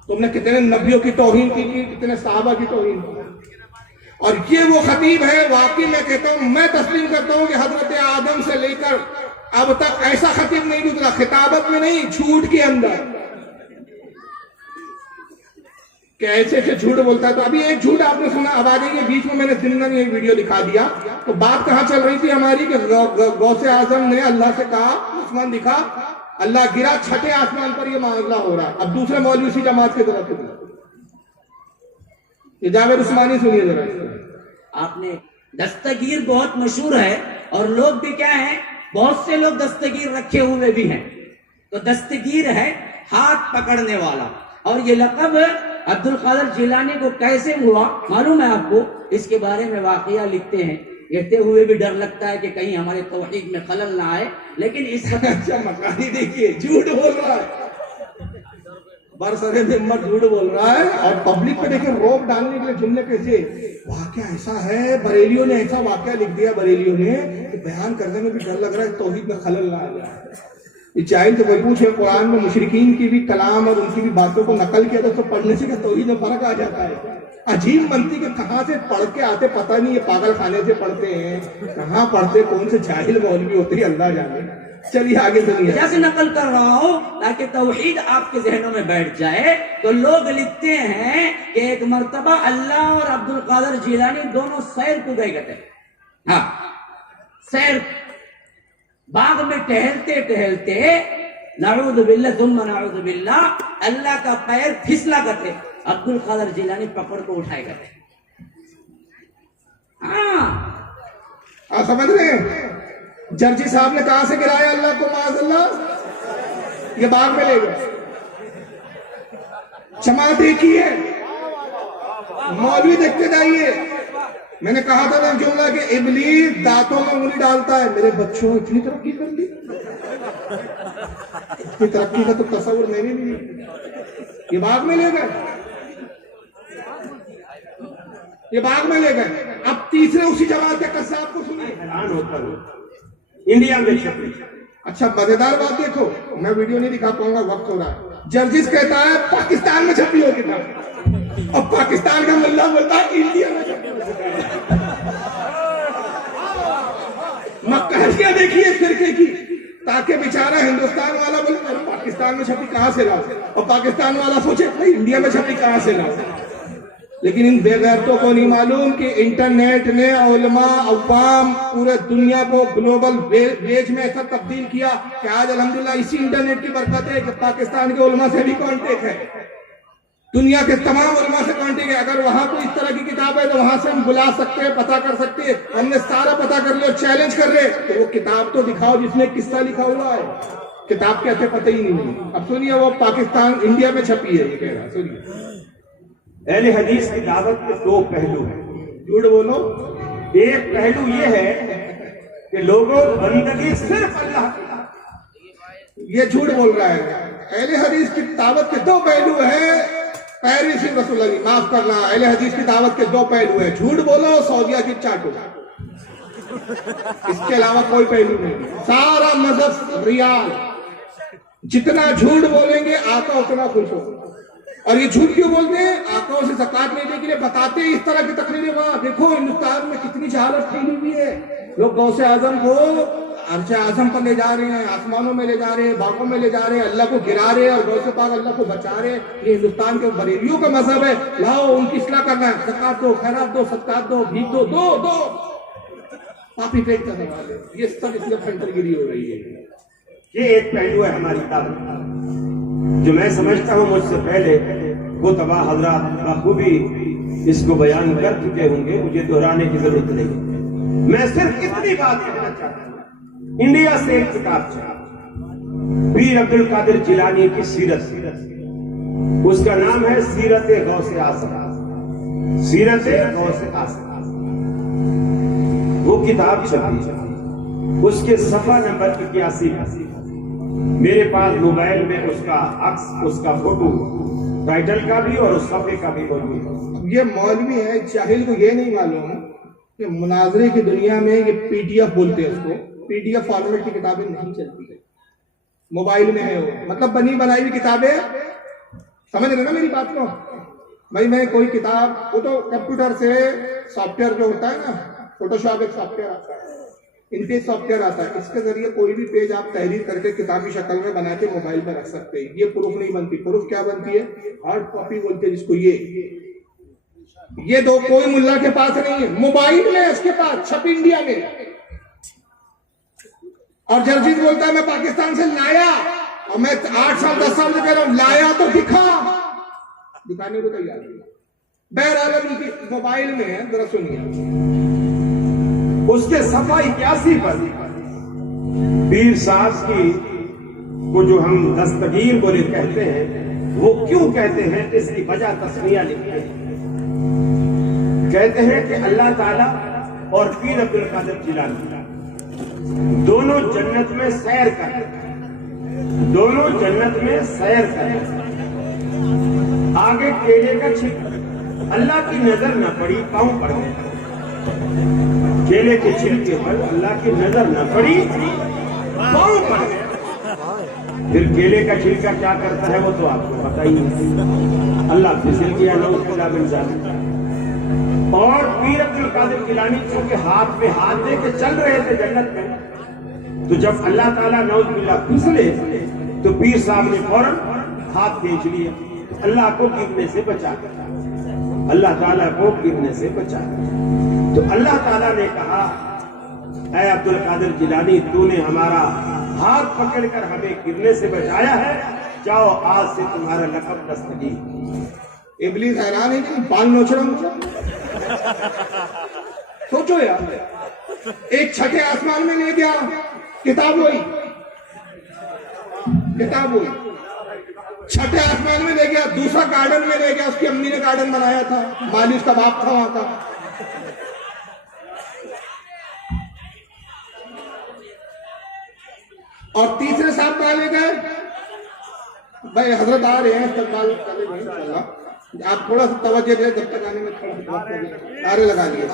तुमने कितने नबियों की तौहीन की, कितने सहाबा की तौहीन की। और ये वो खतीब है, वाकई मैं कहता हूं, मैं तस्लीम करता हूं कि हजरत आदम से लेकर अब तक ऐसा खतीब नहीं गुजरा, खिताबत में नहीं, झूठ के अंदर, कैसे से झूठ बोलता है। तो अभी एक झूठ आपने सुना, अब आगे के बीच में मैंने जिंदा नहीं वीडियो दिखा दिया। तो बात कहां चल रही थी हमारी कि गौसे आजम ने अल्लाह से कहा, आसमान दिखा, अल्लाह गिरा, छठे आसमान पर यह मामला हो रहा है। अब दूसरे मौलवी उसी जमात की तरफ से, ये जावेद उस्मानी सुनिए जरा। आपने दस्तगीर बहुत मशहूर है और लोग भी क्या है, बहुत से लोग दस्तगीर रखे हुए भी हैं। तो दस्तगीर है हाथ पकड़ने वाला। और ये लक़ब अब्दुल कादिर जिलानी को कैसे हुआ मालूम है आपको? इसके बारे में वाकया लिखते हैं। कहते हुए भी डर लगता है कि कहीं हमारे तौहीद में खलल ना आए, लेकिन इस अच्छा मकानी देखिए, झूठ बोल रहा है, बरसरे हिम्मत झूठ बोल रहा है। और पब्लिक पे देखिए रोक डालने के लिए जुमले कैसे, वाकया ऐसा है, बरेलियों ने ऐसा वाकया लिख दिया बरेलियों ने कि बयान करने में भी डर लग रहा है तौहीद में खलल ना आ जाए। जाहिल से कोई पूछे कुरान में मुशरिकीन की भी कलाम और उनकी भी बातों को नकल किया तो पढ़ने से क्या तौहीद में फर्क आ जाता है? अजीब मनती के कहाँ से पढ़ के आते पता नहीं, ये पागल खाने से पढ़ते हैं, कहाँ पढ़ते, कौन से जाहिल मौलवी होते हैं अल्लाह जाने। चलिए आगे सुनिए। जैसे नकल कर रहा हो ताकि तौहीद आपके जहनों में बैठ जाए। तो लोग लिखते हैं कि एक मर्तबा अल्लाह और अब्दुल कादिर जिलानी दोनों सैर को गए थे। हाँ, सैर, बाग में टहलते टहलते नाऊज़ बिल्लाह सुम्मा नाऊज़ बिल्लाह, अल्लाह का पैर फिसला करते, अब्दुल कादिर जिलानी पकड़ को उठाए करते। हाँ, समझ रहे हैं? जर्जी साहब ने कहां से गिराया अल्लाह को? माज़अल्लाह, ये बाग में ले गए। जमात एक ही है, मौलवी देखते जाइए। मैंने कहा था ना जुमला कि इब्लीस दांतों में उंगली डालता है। मेरे बच्चों इतनी तरक्की कर ली, इतनी तरक्की का तो तस्वुर मैंने नहीं। ये बाग में ले गए, ये बाग में ले गए। अब तीसरे उसी जमात के कस्साब को सुनिए। हैरान होता हूं, इंडिया में छपी। अच्छा मजेदार बात देखो, मैं वीडियो नहीं दिखा पाऊंगा, वक्त हो रहा है। जर्जिस कहता है पाकिस्तान में छपी हो किताब, और पाकिस्तान का मुल्ला बोलता है इंडिया में छपी। मक्कारियां देखिए फिरके की, ताकि बेचारा हिंदुस्तान वाला बोले अरे पाकिस्तान में छपी कहां से लाओ, और पाकिस्तान वाला सोचे भाई इंडिया में छपी कहां से लाओ। लेकिन इन बेगैरतों को नहीं मालूम कि इंटरनेट ने उलमा अवाम पूरे दुनिया को ग्लोबल वेज में ऐसा तब्दील किया कि आज अल्हम्दुलिल्लाह इसी इंटरनेट की बरकत है कि पाकिस्तान के उलमा से भी कांटेक्ट है, दुनिया के तमाम उलमा से कांटेक्ट है। अगर वहां कोई इस तरह की किताब है तो वहां से हम बुला सकते हैं, पता कर सकते हैं। हमने सारा पता कर लिया, चैलेंज कर रहे, तो वो किताब तो दिखाओ जिसमें किस्सा लिखा हुआ है। किताब के ऐसे पता ही नहीं। अब सुनिए, वो पाकिस्तान इंडिया में छपी है, ये कह रहा, सुनिए। अहले हदीस की दावत के दो पहलू हैं। झूठ बोलो। एक पहलू ये है कि लोगों बंदगी सिर्फ अल्लाह की। ये झूठ बोल रहा है। अहले हदीस की दावत के दो पहलू है, पैरिस रसूलुल्लाह, माफ करना, अहले हदीस की दावत के दो पहलू है। झूठ बोलो, सऊदिया की चाटो, इसके अलावा कोई पहलू नहीं। सारा मजहब रियाल, जितना झूठ बोलेंगे आका उतना खुश हो। और ये झूठ क्यों बोलते हैं? आकाओं से ज़कात लेने के लिए बताते हैं इस तरह की तकरीरें। वहां देखो हिंदुस्तान में कितनी जहालत फैली हुई है। लोग गौसे आजम को अर्शे आजम पर ले जा रहे हैं, आसमानों में ले जा रहे हैं, बागों में ले जा रहे हैं, अल्लाह को गिरा रहे हैं और गौसे पाक अल्लाह को बचा रहे हैं। ये हिंदुस्तान के बरेलियों का मजहब है। लाओ उनकी इस्लाह करना है, ज़कात दो, खैरात दो, सदकात दो, भीख दो, दो पापी पेट का सवाल है। ये सब इसलिए फंटरगिरी हो रही है। ये एक पहलू है हमारी दावत, जो मैं समझता हूं मुझसे पहले वो तबाह हजरात बखूबी इसको बयान कर चुके होंगे, मुझे दोहराने की जरूरत नहीं। मैं सिर्फ इतनी बात कहना चाहता हूं। इंडिया से एक किताब छपी, पीर अब्दुल कादिर जिलानी की सीरत, उसका नाम है सीरत गौसे आसम। सीरत गौसे आसम वो किताब छपी, उसके सफा नंबर 81 मेरे पास मोबाइल में उसका अक्स, उसका फोटो, टाइटल का भी और उस सफे का भी मौजूद है। ये मौलवी है, जाहिल को ये नहीं मालूम कि मुनाजरे की दुनिया में ये पीडीएफ बोलते हैं उसको, पीडीएफ फॉर्मेट की किताबें नहीं चलती है, मोबाइल में है वो, मतलब बनी बनाई हुई किताबें। समझ रहे ना मेरी बात को भाई? मैं कोई किताब, वो तो कंप्यूटर से सॉफ्टवेयर जो होता है ना, फोटोशॉप एक सॉफ्टवेयर आता है, इनके सॉफ्टवेयर आता है, इसके जरिए कोई भी पेज आप तहरीर करके किताबी शक्ल में बना के मोबाइल पर रख सकते हैं। ये प्रूफ नहीं बनती। प्रूफ क्या बनती है? हार्ड कॉपी बोलते हैं जिसको। ये दो कोई मुल्ला के पास नहीं है, मोबाइल में इसके पास, छप इंडिया में। और जर्जीत बोलता है मैं पाकिस्तान से लाया, और मैं 8 साल 10 साल से कह रहा हूं लाया तो दिखा, दिखाने को तैयार नहीं। बहरहाल उनकी मोबाइल में है, जरा सुनिए। उसके सफा 81 पर पीर साहब की को जो हम दस्तगीर बोले कहते हैं, वो क्यों कहते हैं इसकी वजह तस्मीया लिखते हैं। कहते हैं कि अल्लाह ताला और पीर अब्दुल कादिर जिलानी दोनों जन्नत में सैर करते, दोनों जन्नत में सैर करते। आगे केले का छिलका, अल्लाह की नजर न पड़ी, पांव पड़ गए। केले के छिलके पर अल्लाह की नजर न पड़ी, पांव पड़ गए। फिर केले का छिलका क्या करता है वो तो आपको पता ही है। अल्लाह फिसल किया ना उसको लाबिन जाने। और पीर अब्दुल कादिर जिलानी चूंकि हाथ में हाथ दे के चल रहे थे जन्नत में, तो जब अल्लाह ताला नौज बिल्लाह फिसले तो पीर साहब ने फौरन हाथ खींच लिए, अल्लाह को गिरने से बचा, अल्लाह ताला को गिरने से बचा। तो अल्लाह ताला ने कहा, ऐ अब्दुल कादिर जिलानी, तूने हमारा हाथ पकड़कर हमें गिरने से बचाया है, जाओ आज से तुम्हारा लक़ब दस्तगीर। इब्लीस हैरान है कि बाल नोच रहा हूं। सोचो यार, एक छठे आसमान में ले गया, किताब हुई, किताब हुई, छठे आसमान में ले गया, दूसरा गार्डन में ले गया, उसकी अम्मी ने गार्डन बनाया था, माली उसका बाप था वहां का। और तीसरे साहब कहा ले गए, भाई हजरत आ रहे हैं, इस्तकबाल करेंगे इंशाअल्लाह, आप थोड़ा सा तवज्जो दें, जब तक आने में थोड़ा नारे लगा लिए।